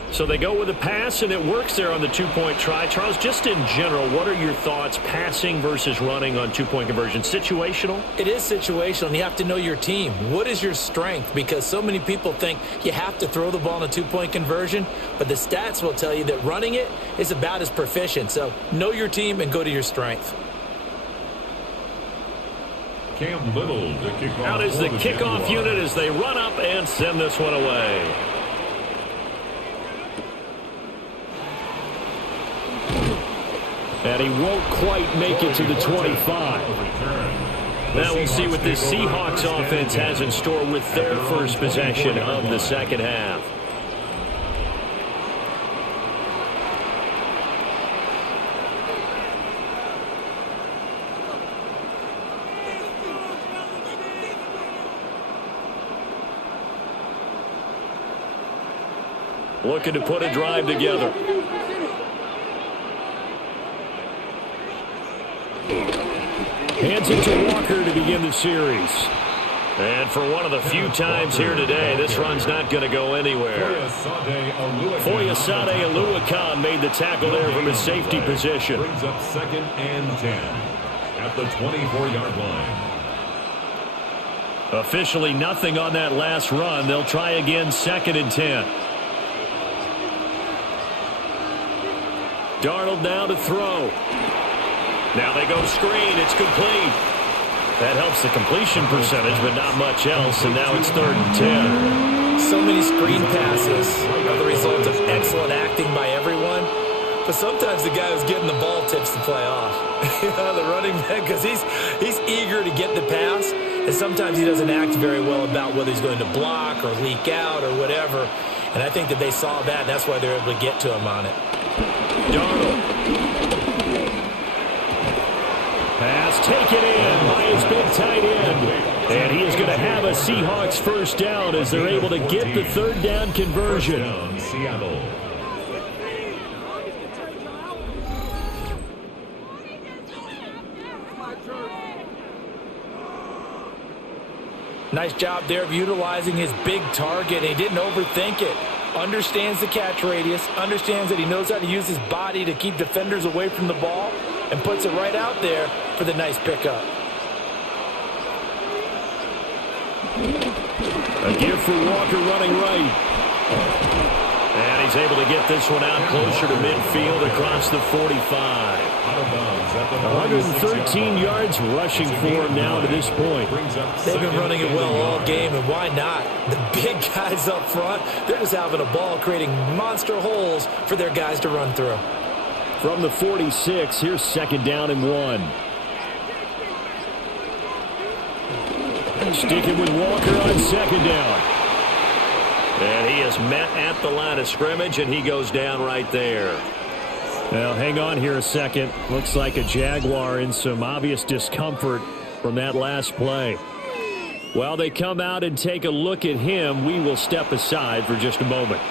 So they go with a pass, and it works there on the 2-point try. Charles, just in general, what are your thoughts passing versus running on 2-point conversion? Situational? It is situational, and you have to know your team. What is your strength? Because so many people think you have to throw the ball in a 2-point conversion, but the stats will tell you that running it is about as proficient. So know your team and go to your strength. Cam Little to kick off. Out is the kickoff unit as they run up and send this one away. And he won't quite make it to the 25. Now we'll see what this Seahawks offense has in store with their first possession of the second half. looking to put a drive together. Hands it to Walker to begin the series. And for one of the few times here today, this run's not going to go anywhere. Foyesade Oluwakan made the tackle there from his safety position. Brings up 2nd and 10 at the 24-yard line. Officially nothing on that last run. They'll try again 2nd and 10. Darnold now to throw. Now they go screen. It's complete. That helps the completion percentage, but not much else, and now it's 3rd and 10. So many screen passes are the result of excellent acting by everyone, but sometimes the guy who's getting the ball tips the play off. The running back, because he's eager to get the pass, and sometimes he doesn't act very well about whether he's going to block or leak out or whatever, and I think that they saw that, and that's why they're able to get to him on it. Darnold. Pass taken in by his big tight end. And he is going to have a Seahawks first down as they're able to get the 3rd down conversion. Down, Seattle. Nice job there of utilizing his big target. He didn't overthink it. Understands the catch radius, understands that he knows how to use his body to keep defenders away from the ball, and puts it right out there for the nice pickup. A gift for Walker running right. And he's able to get this one out closer to midfield across the 45. 113 yards rushing for him now to this point. They've been running it well all game, and why not? The big guys up front, they're just having a ball, creating monster holes for their guys to run through. From the 46, here's 2nd down and 1. Sticking with Walker on 2nd down. And he is met at the line of scrimmage, and he goes down right there. Well, hang on here a second. Looks like a Jaguar in some obvious discomfort from that last play. While they come out and take a look at him, we will step aside for just a moment.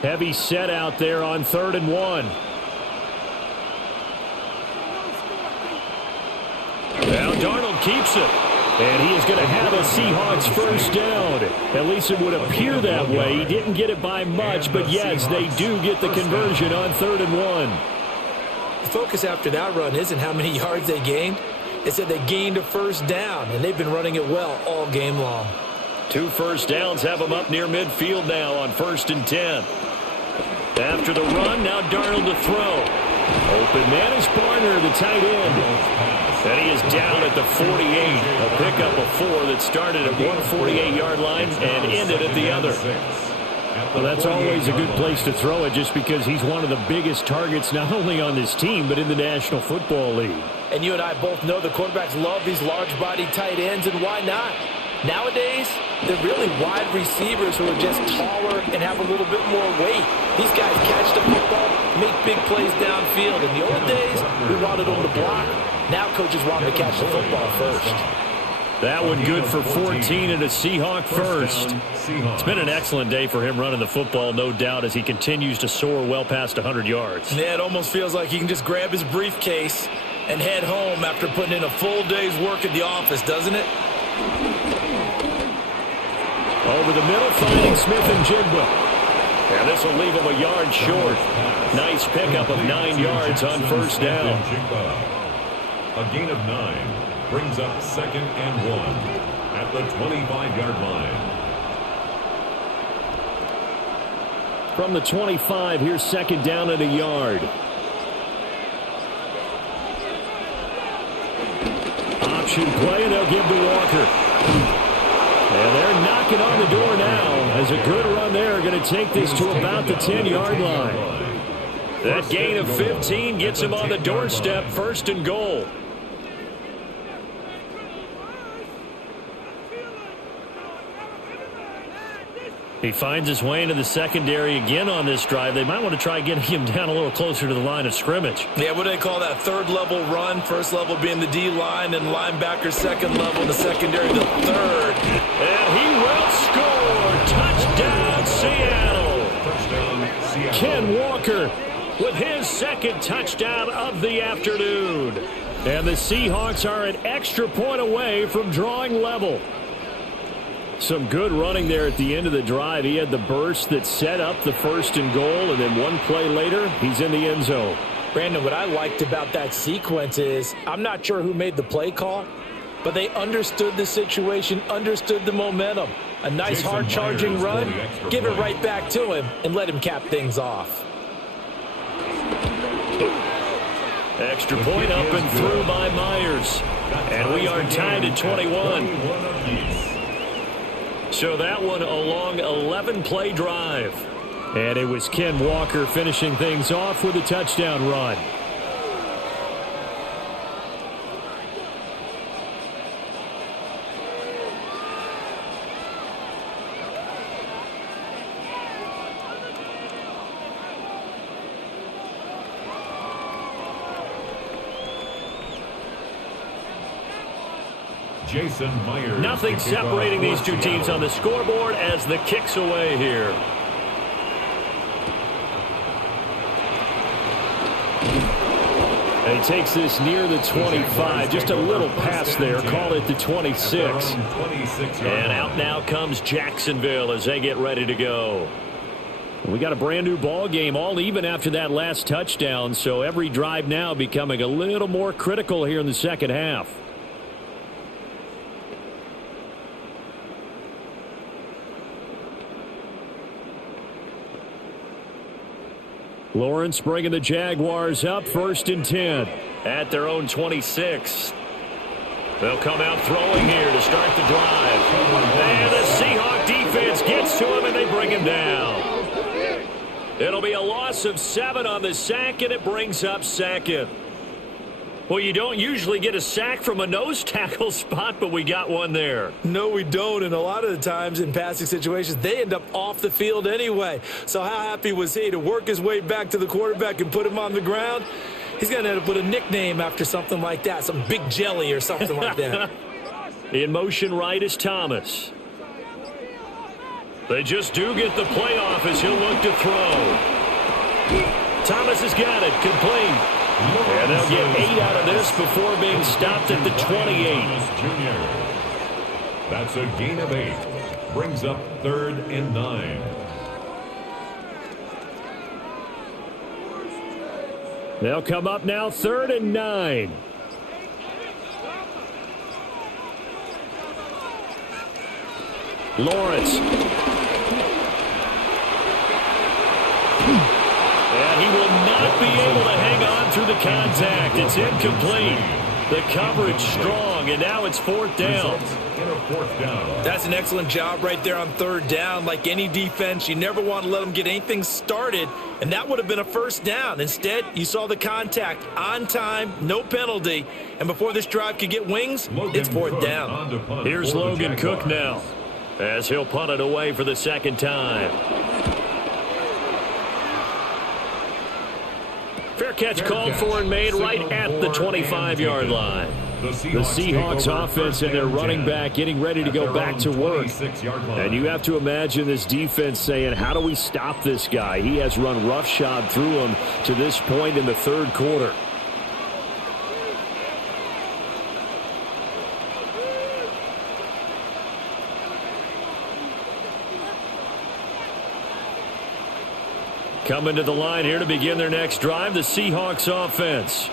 Heavy set out there on 3rd and 1. Now Darnold keeps it. And he is going to have a Seahawks first down. At least it would appear that way. He didn't get it by much, but yes, they do get the conversion on 3rd and 1. The focus after that run isn't how many yards they gained. It's that they gained a first down, and they've been running it well all game long. 2 first downs have them up near midfield now on 1st and 10. After the run, now Darnold to throw. Open man is Barner, the tight end. And he is down at the 48. A pickup of 4 that started at 148-yard line and ended at the other. Well, that's always a good place to throw it just because he's one of the biggest targets not only on this team but in the National Football League. And you and I both know the quarterbacks love these large-bodied tight ends, and why not? Nowadays, they're really wide receivers who are just taller and have a little bit more weight. These guys catch the football, make big plays downfield. In the old days, we wanted them to block. Now coaches want them to catch the football first. That one good for 14 and a Seahawk first. It's been an excellent day for him running the football, no doubt, as he continues to soar well past 100 yards. Yeah, it almost feels like he can just grab his briefcase and head home after putting in a full day's work at the office, doesn't it? Over the middle, finding Smith and Jigba. And this will leave him a yard short. Nice pickup of 9 yards on first down. A gain of 9 brings up 2nd and 1 at the 25-yard line. From the 25, here's 2nd down and a yard. Option play, they'll give to Walker. And they're knocking on the door now as a good run there going to take this to about the 10-yard line. That gain of 15 gets him on the doorstep, 1st and goal. He finds his way into the secondary again on this drive. They might want to try getting him down a little closer to the line of scrimmage. Yeah, what do they call that? Third level run. First level being the D-line, and linebacker second level, the secondary the third. And he will score. Touchdown, Seattle. Touchdown, Seattle. Ken Walker with his second touchdown of the afternoon. And the Seahawks are an extra point away from drawing level. Some good running there at the end of the drive. He had the burst that set up the 1st and goal, and then one play later, he's in the end zone. Brandon, what I liked about that sequence is I'm not sure who made the play call, but they understood the situation, understood the momentum. A nice hard-charging run, give it right back to him, and let him cap things off. Extra point up and through by Myers. And we are tied at 21. So that one a long 11-play drive. And it was Ken Walker finishing things off with a touchdown run. Jason Myers. Nothing separating these two teams on the scoreboard as the kick's away here. And he takes this near the 25. Just a little pass there. Call it the 26. And out now comes Jacksonville as they get ready to go. We got a brand new ball game, all even after that last touchdown. So every drive now becoming a little more critical here in the second half. Lawrence bringing the Jaguars up 1st and 10 at their own 26. They'll come out throwing here to start the drive. And the Seahawk defense gets to him and they bring him down. It'll be a loss of 7 on the sack, and it brings up 2nd. Well, you don't usually get a sack from a nose tackle spot, but we got one there. No, we don't, and a lot of the times in passing situations, they end up off the field anyway. So how happy was he to work his way back to the quarterback and put him on the ground? He's going to end up with a nickname after something like that, some Big Jelly or something like that. In motion right is Thomas. They just do get the play off as he'll look to throw. Thomas has got it, complete. And they'll get 8 out of this before being stopped at the 28. That's a gain of 8. Brings up 3rd and 9. They'll come up now 3rd and 9. Lawrence. And he will not be able to hang on through the contact. It's incomplete. The coverage strong, and now it's 4th down. That's an excellent job right there on 3rd down. Like any defense, you never want to let them get anything started, and that would have been a 1st down. Instead, you saw the contact on time, no penalty, and before this drive could get wings, it's 4th down. Here's Logan Cook now as he'll punt it away for the 2nd time. Fair catch called for and made right at the 25-yard line. The Seahawks offense and their running back getting ready to go back to work. And you have to imagine this defense saying, how do we stop this guy? He has run roughshod through him to this point in the 3rd quarter. Coming to the line here to begin their next drive, the Seahawks offense.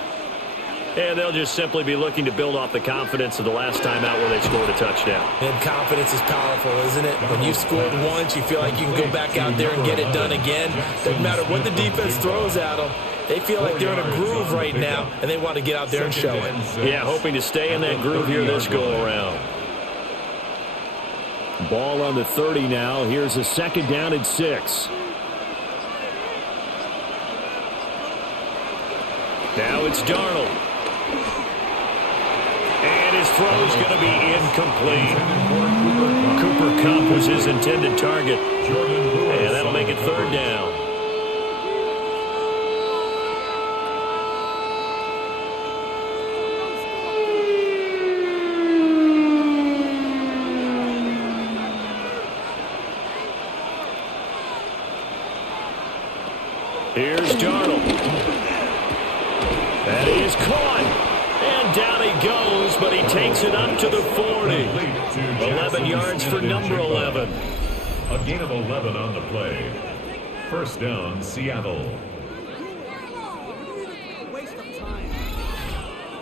And they'll just simply be looking to build off the confidence of the last time out where they scored a touchdown. And confidence is powerful, isn't it? When you've scored once, you feel like you can go back out there and get it done again. Doesn't matter what the defense throws at them. They feel like they're in a groove right now, and they want to get out there and show it. Yeah, hoping to stay in that groove here this go-around. Ball on the 30 now. Here's a 2nd down and 6. Now it's Darnold. And And his throw's going to be incomplete. Cooper Kupp was his intended target. And that'll make it third down. Here's Darnold. That is caught. And down he goes, but he takes it up to the 40. 11 yards for number 11. A gain of 11 on the play. First down, Seattle.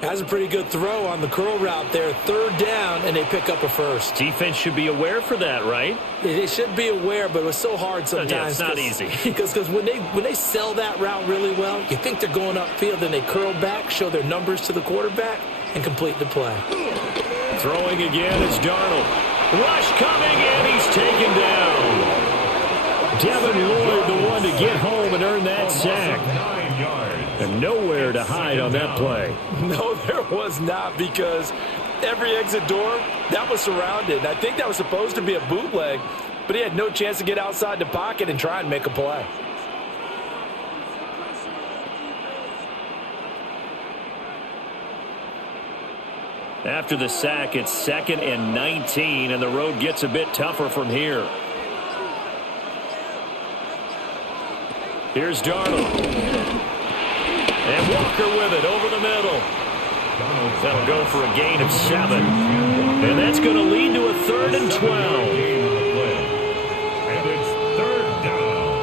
Has a pretty good throw on the curl route there. Third down, and they pick up a first. Defense should be aware for that, right? They should be aware, but it was so hard sometimes. Yeah, it's not easy. Because when they sell that route really well, you think they're going upfield, then they curl back, show their numbers to the quarterback, and complete the play. Throwing again is Darnold. Rush coming, and he's taken down. Devin Lloyd, the one to get home and earn that sack. 9 yards. And nowhere to hide on that play. No, there was not, because every exit door, that was surrounded. And I think that was supposed to be a bootleg, but he had no chance to get outside the pocket and try and make a play. After the sack, it's 2nd and 19, and the road gets a bit tougher from here. Here's Darnold. And Walker with it over the middle. That'll go for a gain of 7. And that's going to lead to a 3rd and 12. And it's third down.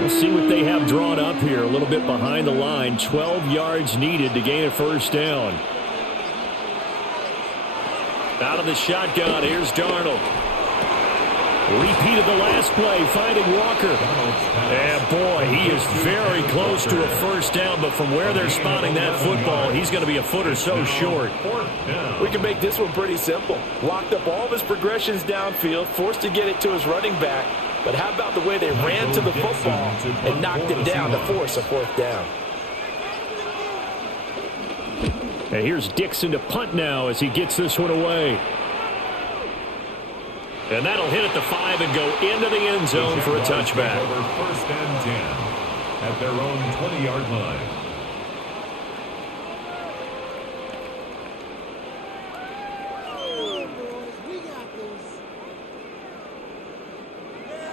We'll see what they have drawn up here. A little bit behind the line. 12 yards needed to gain a first down. Out of the shotgun, here's Darnold. Repeat of the last play, finding Walker. And boy, he is very close to a first down, but from where they're spotting that football, he's going to be a foot or so short. We can make this one pretty simple. Locked up all of his progressions downfield, forced to get it to his running back. But how about the way they ran to the football and knocked it down to force a 4th down? And here's Dixon to punt now as he gets this one away. And that'll hit at the 5 and go into the end zone for a touchback. Over 1st and 10 at their own 20-yard line.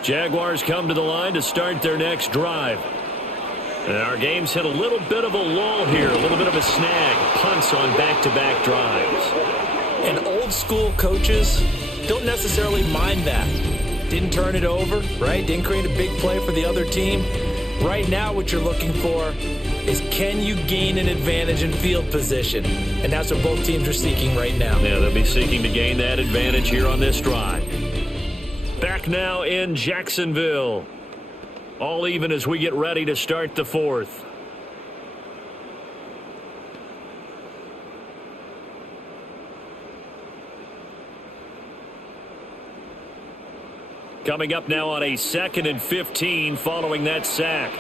Jaguars come to the line to start their next drive. And our game's hit a little bit of a lull here, a little bit of a snag. Punts on back-to-back drives. And old-school coaches don't necessarily mind that. Didn't turn it over, right? Didn't create a big play for the other team. Right now what you're looking for is, can you gain an advantage in field position? And that's what both teams are seeking right now. Yeah, they'll be seeking to gain that advantage here on this drive. Back now in Jacksonville. All even as we get ready to start the 4th. Coming up now on a 2nd and 15 following that sack.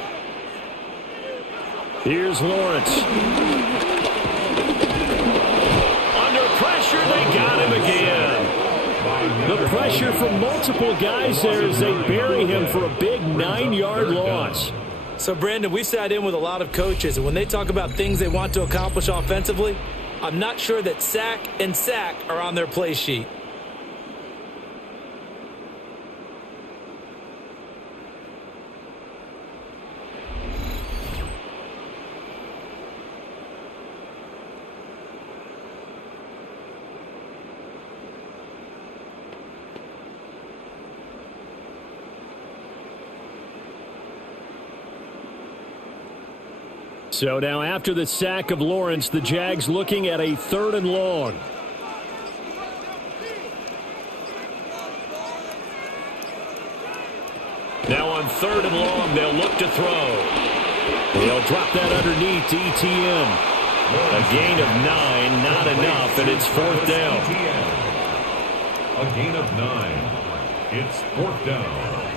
Here's Lawrence. Under pressure, they got him again. The pressure from multiple guys there as they bury him for a big 9-yard loss. So, Brandon, we sat in with a lot of coaches, and when they talk about things they want to accomplish offensively, I'm not sure that sack and sack are on their play sheet. So now after the sack of Lawrence, the Jags looking at a 3rd and long. Now on 3rd and long, they'll look to throw. They'll drop that underneath to ETN. A gain of 9, not enough, and it's 4th down. A gain of 9. It's 4th down.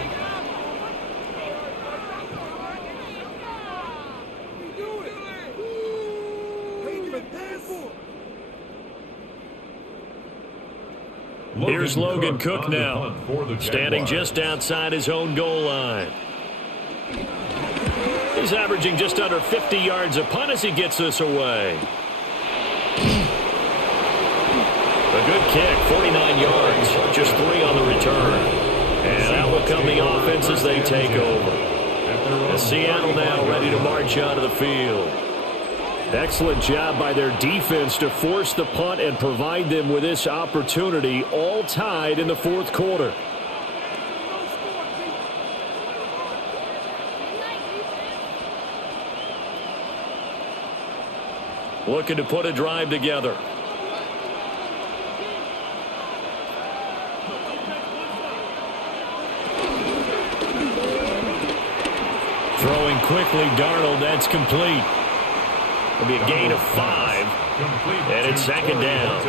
Here's Logan Cook on the now, punt for the standing Jaguars. just outside his own goal line. He's averaging just under 50 yards a punt as he gets this away. A good kick, 49 yards, just 3 on the return. And out will come the offense as they take over. And Seattle now ready to march out of the field. Excellent job by their defense to force the punt and provide them with this opportunity, all tied in the fourth quarter. Looking to put a drive together. Throwing quickly, Darnold, that's complete. It'll be a gain of 5, and it's second down.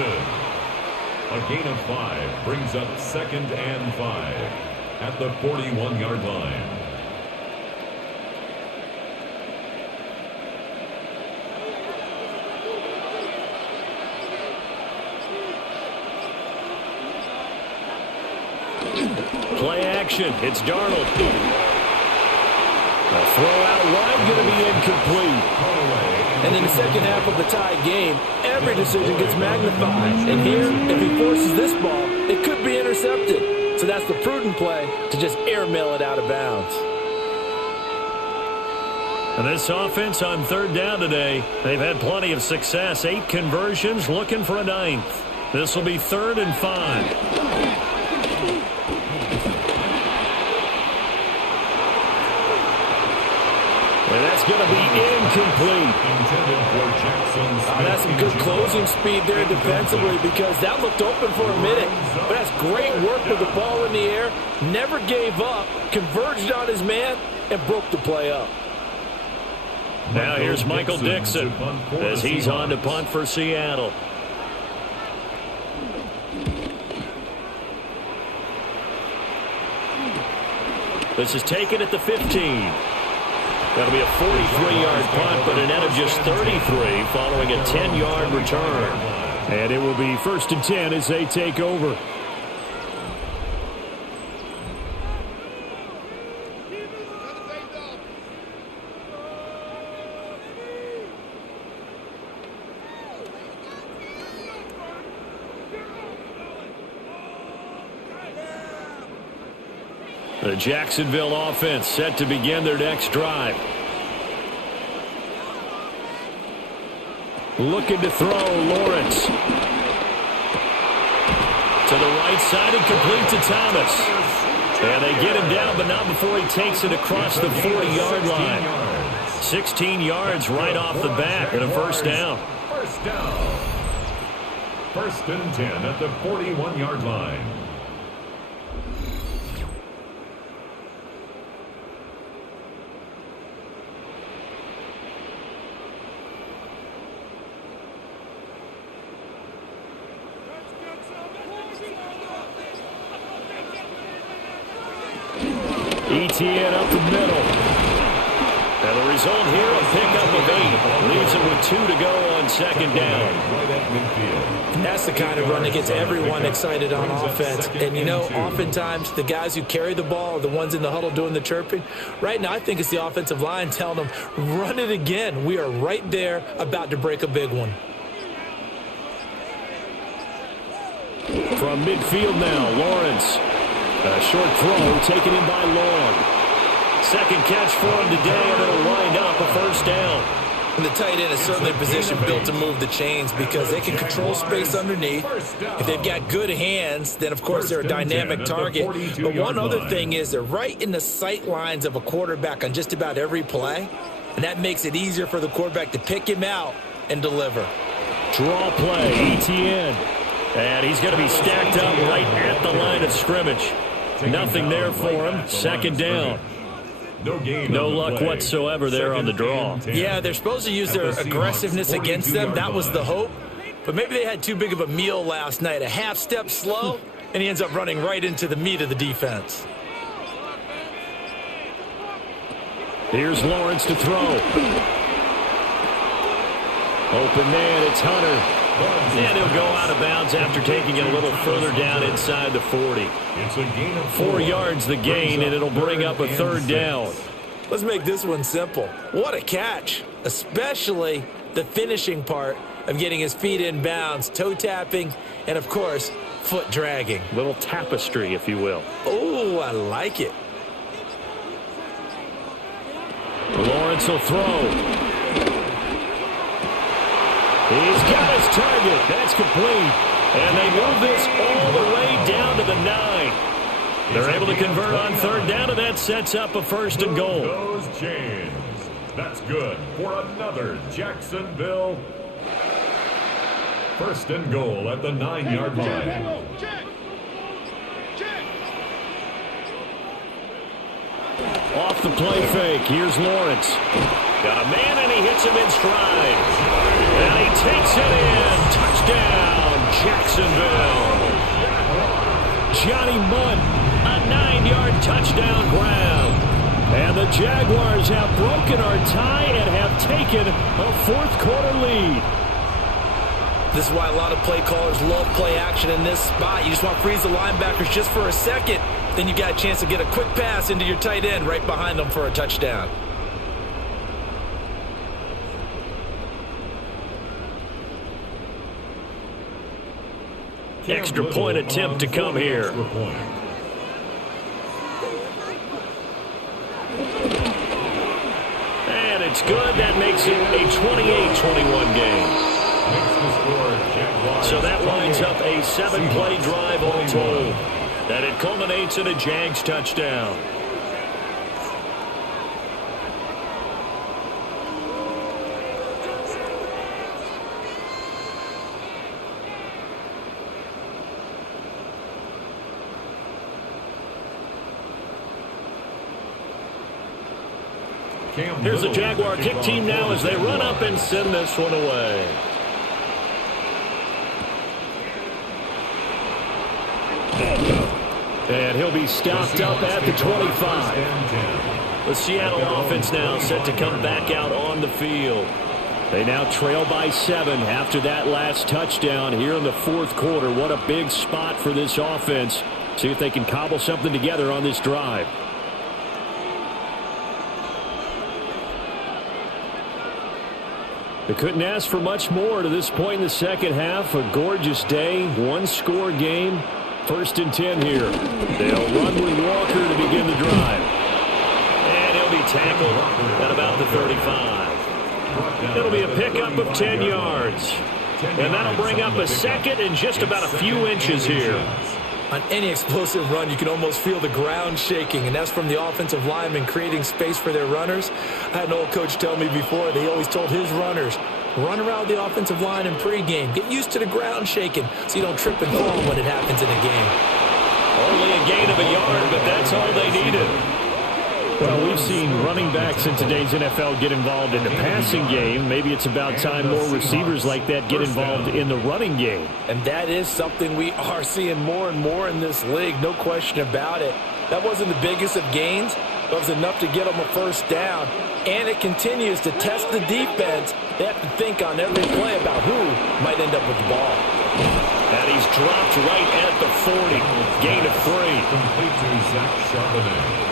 A gain of 5 brings up 2nd and 5 at the 41-yard line. Play action. It's Darnold. A throw out wide, going to be incomplete. And in the second half of the tied game, every decision gets magnified. And here, if he forces this ball, it could be intercepted. So that's the prudent play to just airmail it out of bounds. And this offense on 3rd down today, they've had plenty of success. 8 conversions, looking for a 9th. This will be 3rd and 5. And that's going to be incomplete. That's some good closing speed there defensively because that looked open for a minute. But that's great work with the ball in the air. Never gave up, converged on his man, and broke the play up. Now here's Michael Dixon as he's on to punt for Seattle. This is taken at the 15. That'll be a 43-yard punt, but a net of just 33 following a 10-yard return. And it will be 1st and 10 as they take over. The Jacksonville offense set to begin their next drive. Looking to throw, Lawrence. To the right side and complete to Thomas. And they get him down, but not before he takes it across the 40-yard line. 16 yards right off the bat and a 1st down. 1st and 10 at the 41-yard line. ETN up the middle. And the result here, a pickup of 8. Leaves it with 2 to go on 2nd down. And that's the kind of run that gets everyone excited on offense. And, you know, oftentimes the guys who carry the ball are the ones in the huddle doing the chirping. Right now, I think it's the offensive line telling them, run it again. We are right there about to break a big one. From midfield now, Lawrence. A short throw taken in by Long. 2nd catch for him today, and it'll wind up a 1st down. And the tight end is certainly a position built to move the chains because they can control space underneath. If they've got good hands, then, of course, they're a dynamic target. But one other thing is they're right in the sight lines of a quarterback on just about every play, and that makes it easier for the quarterback to pick him out and deliver. Draw play, ETN. And he's going to be stacked up right at the line of scrimmage. Nothing there for him. 2nd down. No luck whatsoever there on the draw. Yeah, they're supposed to use their aggressiveness against them. That was the hope. But maybe they had too big of a meal last night. A half step slow, and he ends up running right into the meat of the defense. Here's Lawrence to throw. Open man, it's Hunter. And he'll go out of bounds after taking it a little further down inside the 40. It's a gain of 4 yards the gain, and it'll bring up a third down. Let's make this one simple. What a catch, especially the finishing part of getting his feet in bounds, toe tapping, and of course, foot dragging. Little tapestry, if you will. Oh, I like it. Lawrence will throw. He's got his target. That's complete. And they move this all the way down to the 9. They're able to convert on third down, and that sets up a first and goal. Those chains. That's good for another Jacksonville. First and goal at the 9-yard line. Off the play fake. Here's Lawrence. Got a man, and he hits him in stride. And he takes it in. Touchdown, Jacksonville. Johnny Mudd, a 9-yard touchdown grab. And the Jaguars have broken our tie and have taken a fourth-quarter lead. This is why a lot of play callers love play action in this spot. You just want to freeze the linebackers just for a second. Then you got a chance to get a quick pass into your tight end right behind them for a touchdown. Extra point attempt to come here. And it's good. That makes it a 28-21 game. So that lines up a 7-play drive all told. And it culminates in a Jags touchdown. Here's the Jaguar kick team now as they run up and send this one away. And he'll be stopped up at the 25. The Seattle offense now set to come back out on the field. They now trail by 7 after that last touchdown here in the fourth quarter. What a big spot for this offense. See if they can cobble something together on this drive. They couldn't ask for much more to this point in the second half. A gorgeous day, one-score game. First and 10 here. They'll run with Walker to begin the drive. And he'll be tackled at about the 35. It'll be a pickup of 10 yards. And that'll bring up a second and just about a few inches here. On any explosive run, you can almost feel the ground shaking, and that's from the offensive linemen creating space for their runners. I had an old coach tell me before, they always told his runners, run around the offensive line in pregame. Get used to the ground shaking so you don't trip and fall when it happens in a game. Only a gain of a yard, but that's all they needed. Well, we've seen running backs in today's NFL get involved in the passing game. Maybe it's about time more receivers like that get involved in the running game. And that is something we are seeing more and more in this league, no question about it. That wasn't the biggest of gains, but it was enough to get them a first down. And it continues to test the defense. They have to think on every play about who might end up with the ball. And he's dropped right at the 40. Gain of 3. Complete to Zach Charbonnet.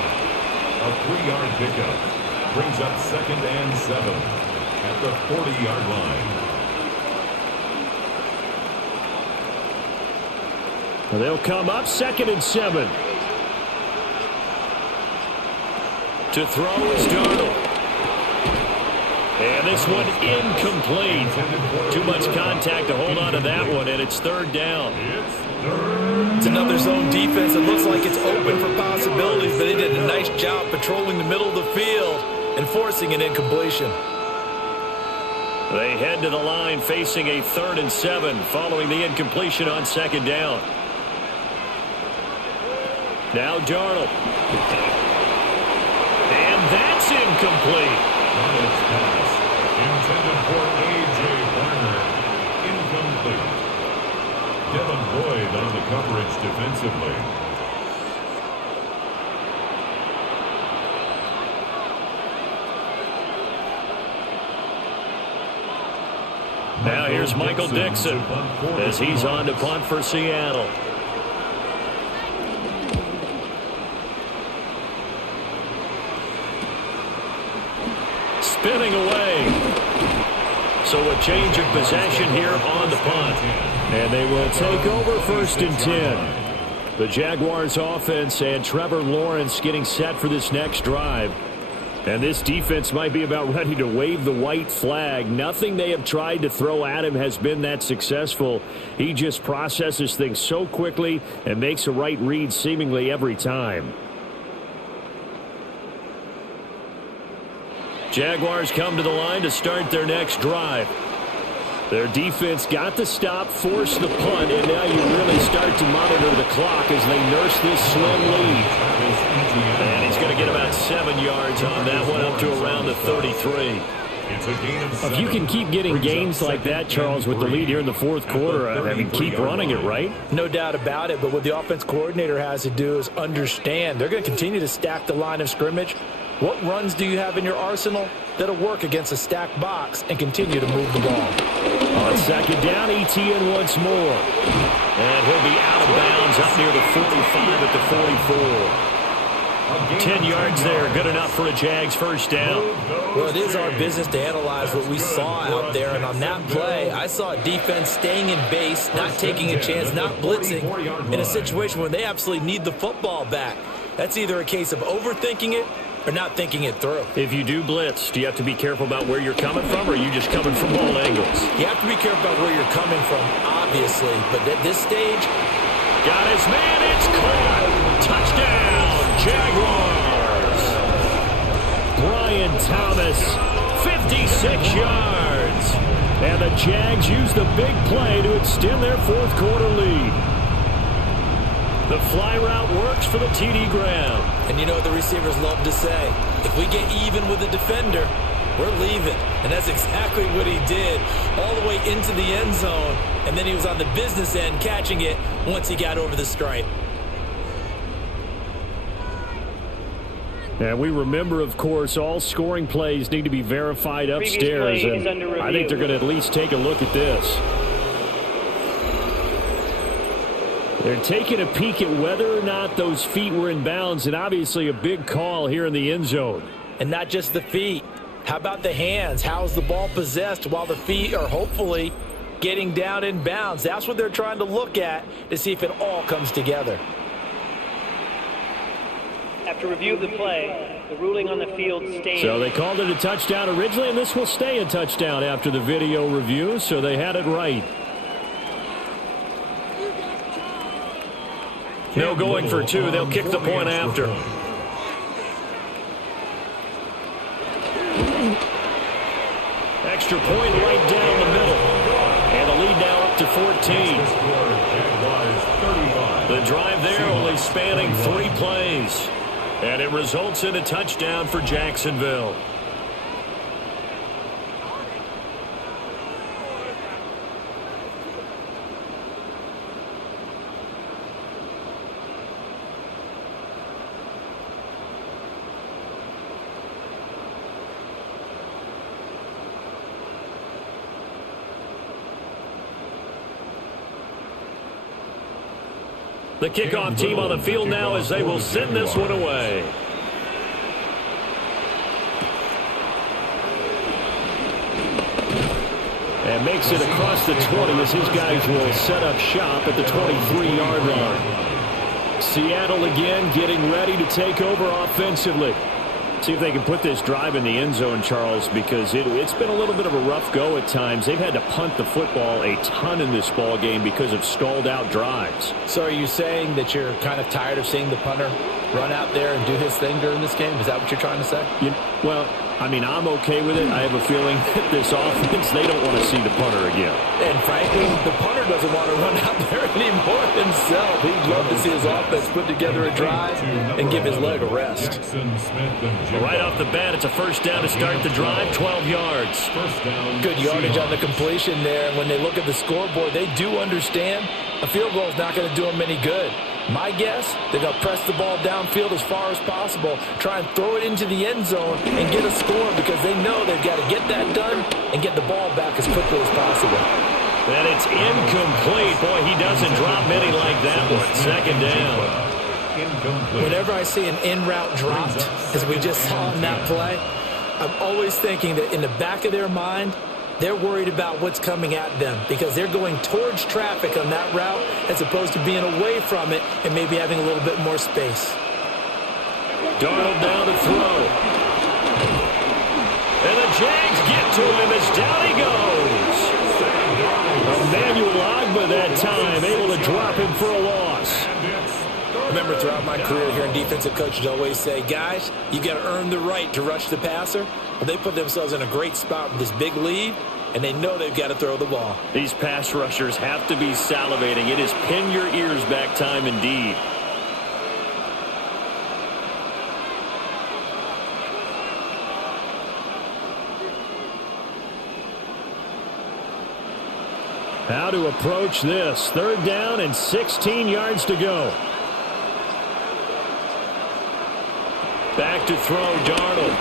A 3-yard pickup brings up 2nd and 7 at the 40-yard line. Well, they'll come up 2nd and 7. To throw is Darnold. And this one incomplete. Too much contact to hold on to that one, and it's 3rd down. It's another zone defense. It looks like it's open for possibilities, but they did a nice job patrolling the middle of the field and forcing an incompletion. They head to the line facing a 3rd and 7 following the incompletion on 2nd down. Now Darnold. And that's incomplete. Intended for A.J. Warner. Incomplete. Devin Boyd on the coverage defensively. Now here's Here's Michael Dixon as he's on to punt for Seattle. Spinning away. So a change of possession here on the punt. And they will take over 1st and 10. The Jaguars offense and Trevor Lawrence getting set for this next drive. And this defense might be about ready to wave the white flag. Nothing they have tried to throw at him has been that successful. He just processes things so quickly and makes a right read seemingly every time. Jaguars come to the line to start their next drive. Their defense got the stop, forced the punt, and now you really start to monitor the clock as they nurse this slim lead. And he's going to get about 7 yards on that one, up to around the 33. If you can keep getting gains like that, Charles, with the lead here in the 4th quarter, I mean, keep running it, right? No doubt about it, but what the offense coordinator has to do is understand they're going to continue to stack the line of scrimmage. What runs do you have in your arsenal that'll work against a stacked box and continue to move the ball? On 2nd down, ETN once more. And he'll be out of bounds up near the 45 at the 44. 10 yards there, good enough for a Jags 1st down. Well, it is our business to analyze what we saw out there, and on that play, I saw a defense staying in base, not taking a chance, not blitzing, in a situation where they absolutely need the football back. That's either a case of overthinking it or not thinking it through. If you do blitz, do you have to be careful about where you're coming from, or are you just coming from all angles? You have to be careful about where you're coming from, obviously, but at this stage, got his man, it's caught. Touchdown, Jaguars. Brian Thomas, 56 yards. And the Jags use the big play to extend their 4th quarter lead. The fly route works for the TD Graham. And you know what the receivers love to say? If we get even with the defender, we're leaving. And that's exactly what he did, all the way into the end zone. And then he was on the business end catching it once he got over the stripe. And we remember, of course, all scoring plays need to be verified upstairs. And I think they're going to at least take a look at this. They're taking a peek at whether or not those feet were in bounds, and obviously a big call here in the end zone. And not just the feet. How about the hands? How's the ball possessed while the feet are hopefully getting down in bounds? That's what they're trying to look at to see if it all comes together. After review of the play, the ruling on the field stands. So they called it a touchdown originally, and this will stay a touchdown after the video review, so they had it right. No going for 2. They'll kick the point after. Extra point right down the middle. And the lead now up to 14. The drive there only spanning 3 plays. And it results in a touchdown for Jacksonville. The kickoff team on the field now as they will send this one away. And makes it across the 20 as his guys will set up shop at the 23-yard line. Seattle again getting ready to take over offensively. See if they can put this drive in the end zone, Charles, because it's been a little bit of a rough go at times. They've had to punt the football a ton in this ball game because of stalled-out drives. So are you saying that you're kind of tired of seeing the punter run out there and do his thing during this game? Is that what you're trying to say? Well, I mean, I'm okay with it. I have a feeling that this offense, they don't want to see the punter again. And frankly, the punter doesn't want to run out there anymore himself. He'd love to see his offense put together a drive and give his leg a rest. Right off the bat, it's a 1st down to start the drive, 12 yards. Good yardage on the completion there. When they look at the scoreboard, they do understand a field goal is not going to do them any good. My guess, they're going to press the ball downfield as far as possible, try and throw it into the end zone and get a score because they know they've got to get that done and get the ball back as quickly as possible. And it's incomplete. Boy, he doesn't drop many like that one. Second down. Whenever I see an in-route dropped, as we just saw in that play, I'm always thinking that in the back of their mind, they're worried about what's coming at them because they're going towards traffic on that route as opposed to being away from it and maybe having a little bit more space. Darnold down to throw. And the Jags get to him as down he goes. Emmanuel Ogbah that time, able to drop him for a loss. Remember, throughout my career here in defensive coaches always say, guys, you got to earn the right to rush the passer. Well, they put themselves in a great spot with this big lead, and they know they've got to throw the ball. These pass rushers have to be salivating. It is pin your ears back time indeed. How to approach this. 3rd down and 16 yards to go. Back to throw, Darnold.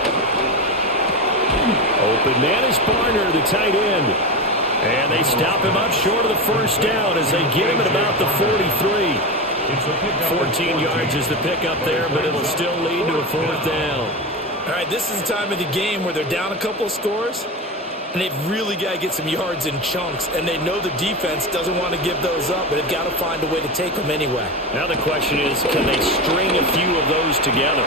Open man is Barner, the tight end. And they stop him up short of the 1st down as they get him at about the 43. 14 yards is the pickup there, but it'll still lead to a 4th down. All right, this is the time of the game where they're down a couple of scores, and they've really got to get some yards in chunks, and they know the defense doesn't want to give those up, but they've got to find a way to take them anyway. Now the question is, can they string a few of those together?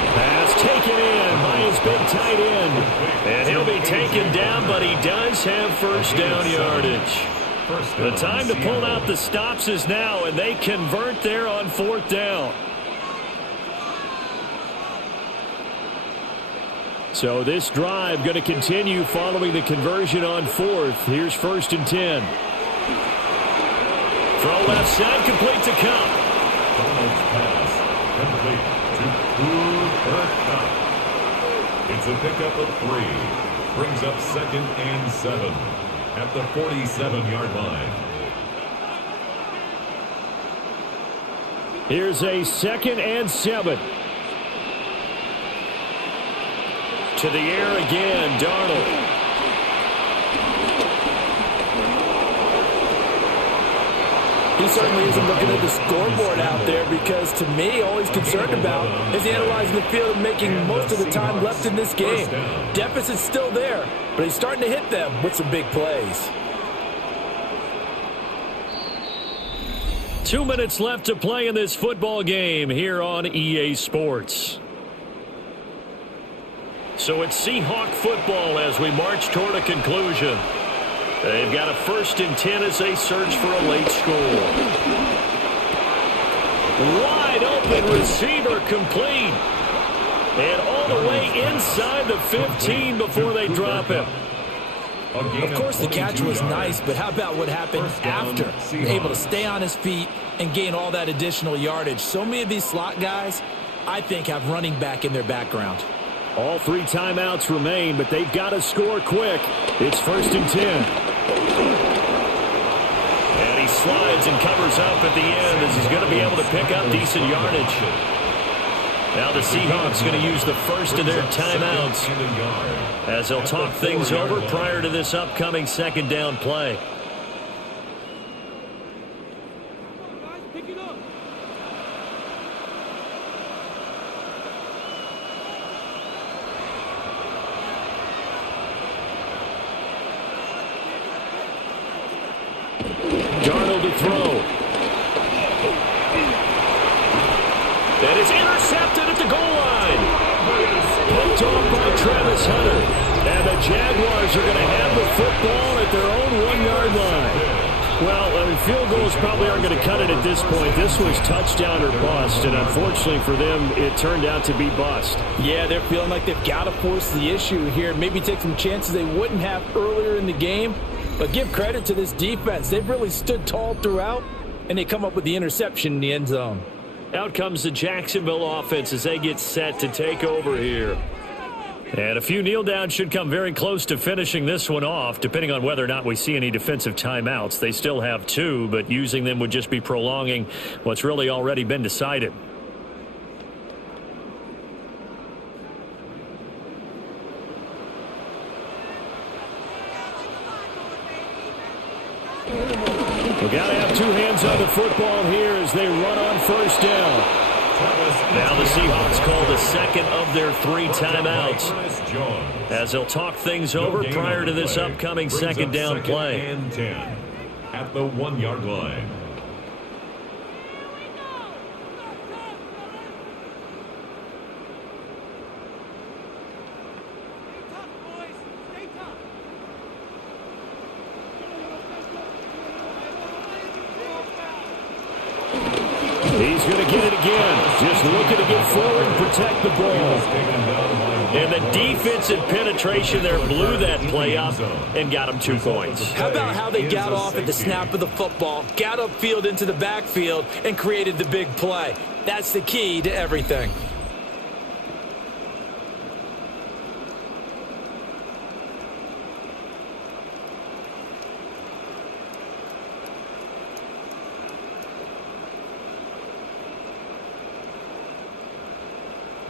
Pass taken in by his big tight end. And he'll be taken down, but he does have 1st down yardage. The time to pull out the stops is now, and they convert there on 4th down. So this drive going to continue following the conversion on 4th. Here's 1st and 10. Throw left side, complete to Cup. Pass complete to Cooper Cup. It's a pickup of 3. Brings up 2nd and 7 at the 47-yard line. Here's a 2nd and 7. To the air again, Darnold. He certainly isn't looking at the scoreboard out there because, to me, all he's concerned about is analyzing the field and making most of the time left in this game. Deficit's still there, but he's starting to hit them with some big plays. 2 minutes left to play in this football game here on EA Sports. So it's Seahawk football as we march toward a conclusion. They've got a 1st and 10 as they search for a late score. Wide open receiver complete. And all the way inside the 15 before they drop him. Of course, the catch was nice, but how about what happened after? Able to stay on his feet and gain all that additional yardage. So many of these slot guys, I think, have running back in their background. All 3 timeouts remain, but they've got to score quick. It's 1st and 10. And he slides and covers up at the end as he's going to be able to pick up decent yardage. Now the Seahawks going to use the first of their timeouts as they'll talk things over prior to this upcoming 2nd down play. Darnold to throw. That is intercepted at the goal line. Picked off by Travis Hunter. And the Jaguars are going to have the football at their own 1-yard line. Well, field goals probably aren't going to cut it at this point. This was touchdown or bust, and unfortunately for them, it turned out to be bust. Yeah, they're feeling like they've got to force the issue here. Maybe take some chances they wouldn't have earlier in the game. But give credit to this defense. They've really stood tall throughout, and they come up with the interception in the end zone. Out comes the Jacksonville offense as they get set to take over here. And a few kneel downs should come very close to finishing this one off, depending on whether or not we see any defensive timeouts. They still have 2, but using them would just be prolonging what's really already been decided. We've got to have two hands on the football here as they run on first down. Now the Seahawks call the second of their 3 timeouts as they'll talk things over prior to this upcoming second down play. And 10 at the 1-yard line. He's going to get it again. Just looking to get forward and protect the ball. And the defensive penetration there blew that play up and got him 2 points. How about how they got off at the snap of the football, got upfield into the backfield, and created the big play? That's the key to everything.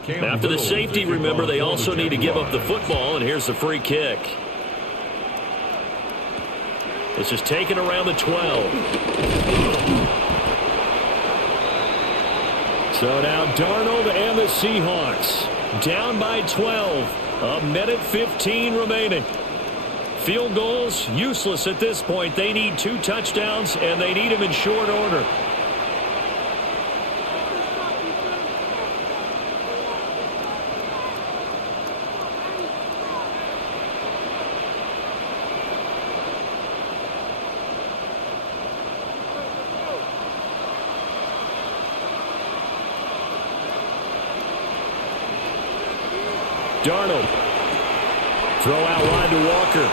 After the safety, remember, they also need to give up the football, and here's the free kick. This is taken around the 12. So now Darnold and the Seahawks down by 12. 1:15 remaining. Field goals useless at this point. They need 2 touchdowns, and they need them in short order. Darnold. Throw out wide to Walker.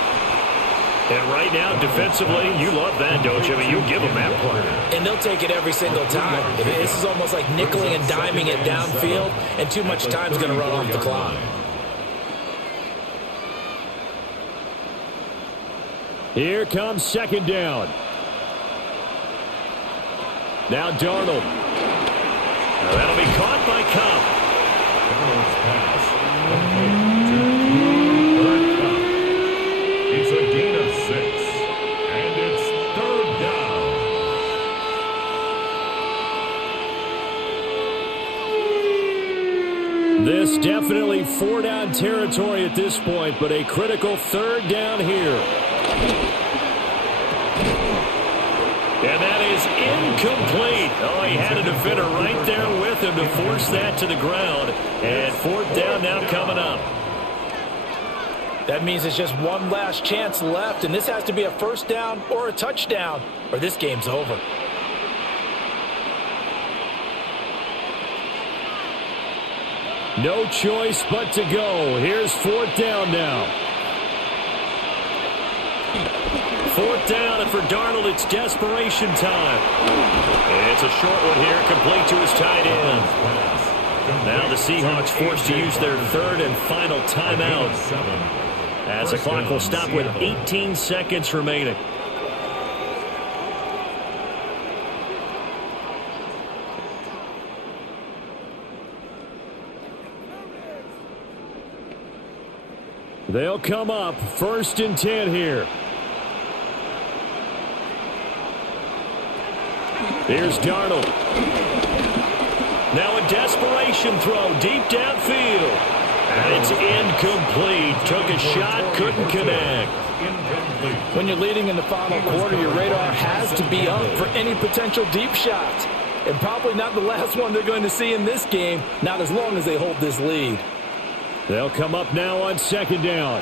And right now, defensively, you love that, don't you? I mean, you give them that play. And they'll take it every single time. This is almost like nickeling and diming it downfield, and too much time's going to run off the clock. Here comes second down. Now Darnold. Now that'll be caught by Cup. Darnold's pass. It's a gain of 6. And it's 3rd down. This definitely 4-down territory at this point, but a critical 3rd down here. And that is incomplete. Oh, he had a defender right there with him to force that to the ground. And 4th down now coming up. That means it's just one last chance left, and this has to be a first down or a touchdown, or this game's over. No choice but to go. Here's 4th down now. 4th down, and for Darnold, it's desperation time. It's a short one here, complete to his tight end. Now the Seahawks forced to use their 3rd and final timeout, as the clock will stop with 18 seconds remaining. They'll come up 1st and 10 here. Here's Darnold. Now a desperation throw deep downfield. And it's incomplete. Took a shot, couldn't connect. When you're leading in the final quarter, your radar has to be up for any potential deep shots. And probably not the last one they're going to see in this game, not as long as they hold this lead. They'll come up now on 2nd down.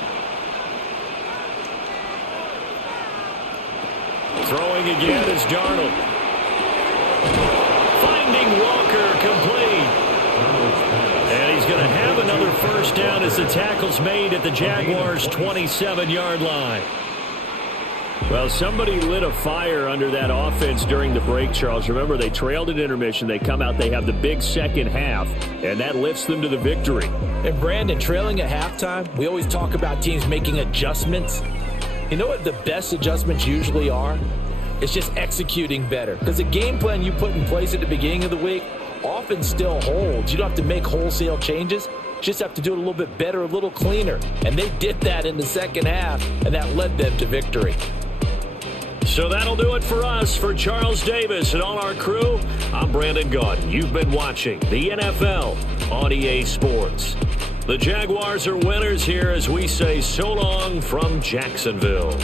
Throwing again is Darnold. Finding Walker, complete. And he's going to have another first down as the tackle's made at the Jaguars' 27-yard line. Well, somebody lit a fire under that offense during the break, Charles. Remember, they trailed at intermission. They come out, they have the big second half, and that lifts them to the victory. And Brandon, trailing at halftime, we always talk about teams making adjustments. You know what the best adjustments usually are? It's just executing better. Because the game plan you put in place at the beginning of the week often still holds. You don't have to make wholesale changes. You just have to do it a little bit better, a little cleaner. And they did that in the second half, and that led them to victory. So that'll do it for us. For Charles Davis and all our crew, I'm Brandon Gaudin. You've been watching the NFL on EA Sports. The Jaguars are winners here as we say so long from Jacksonville.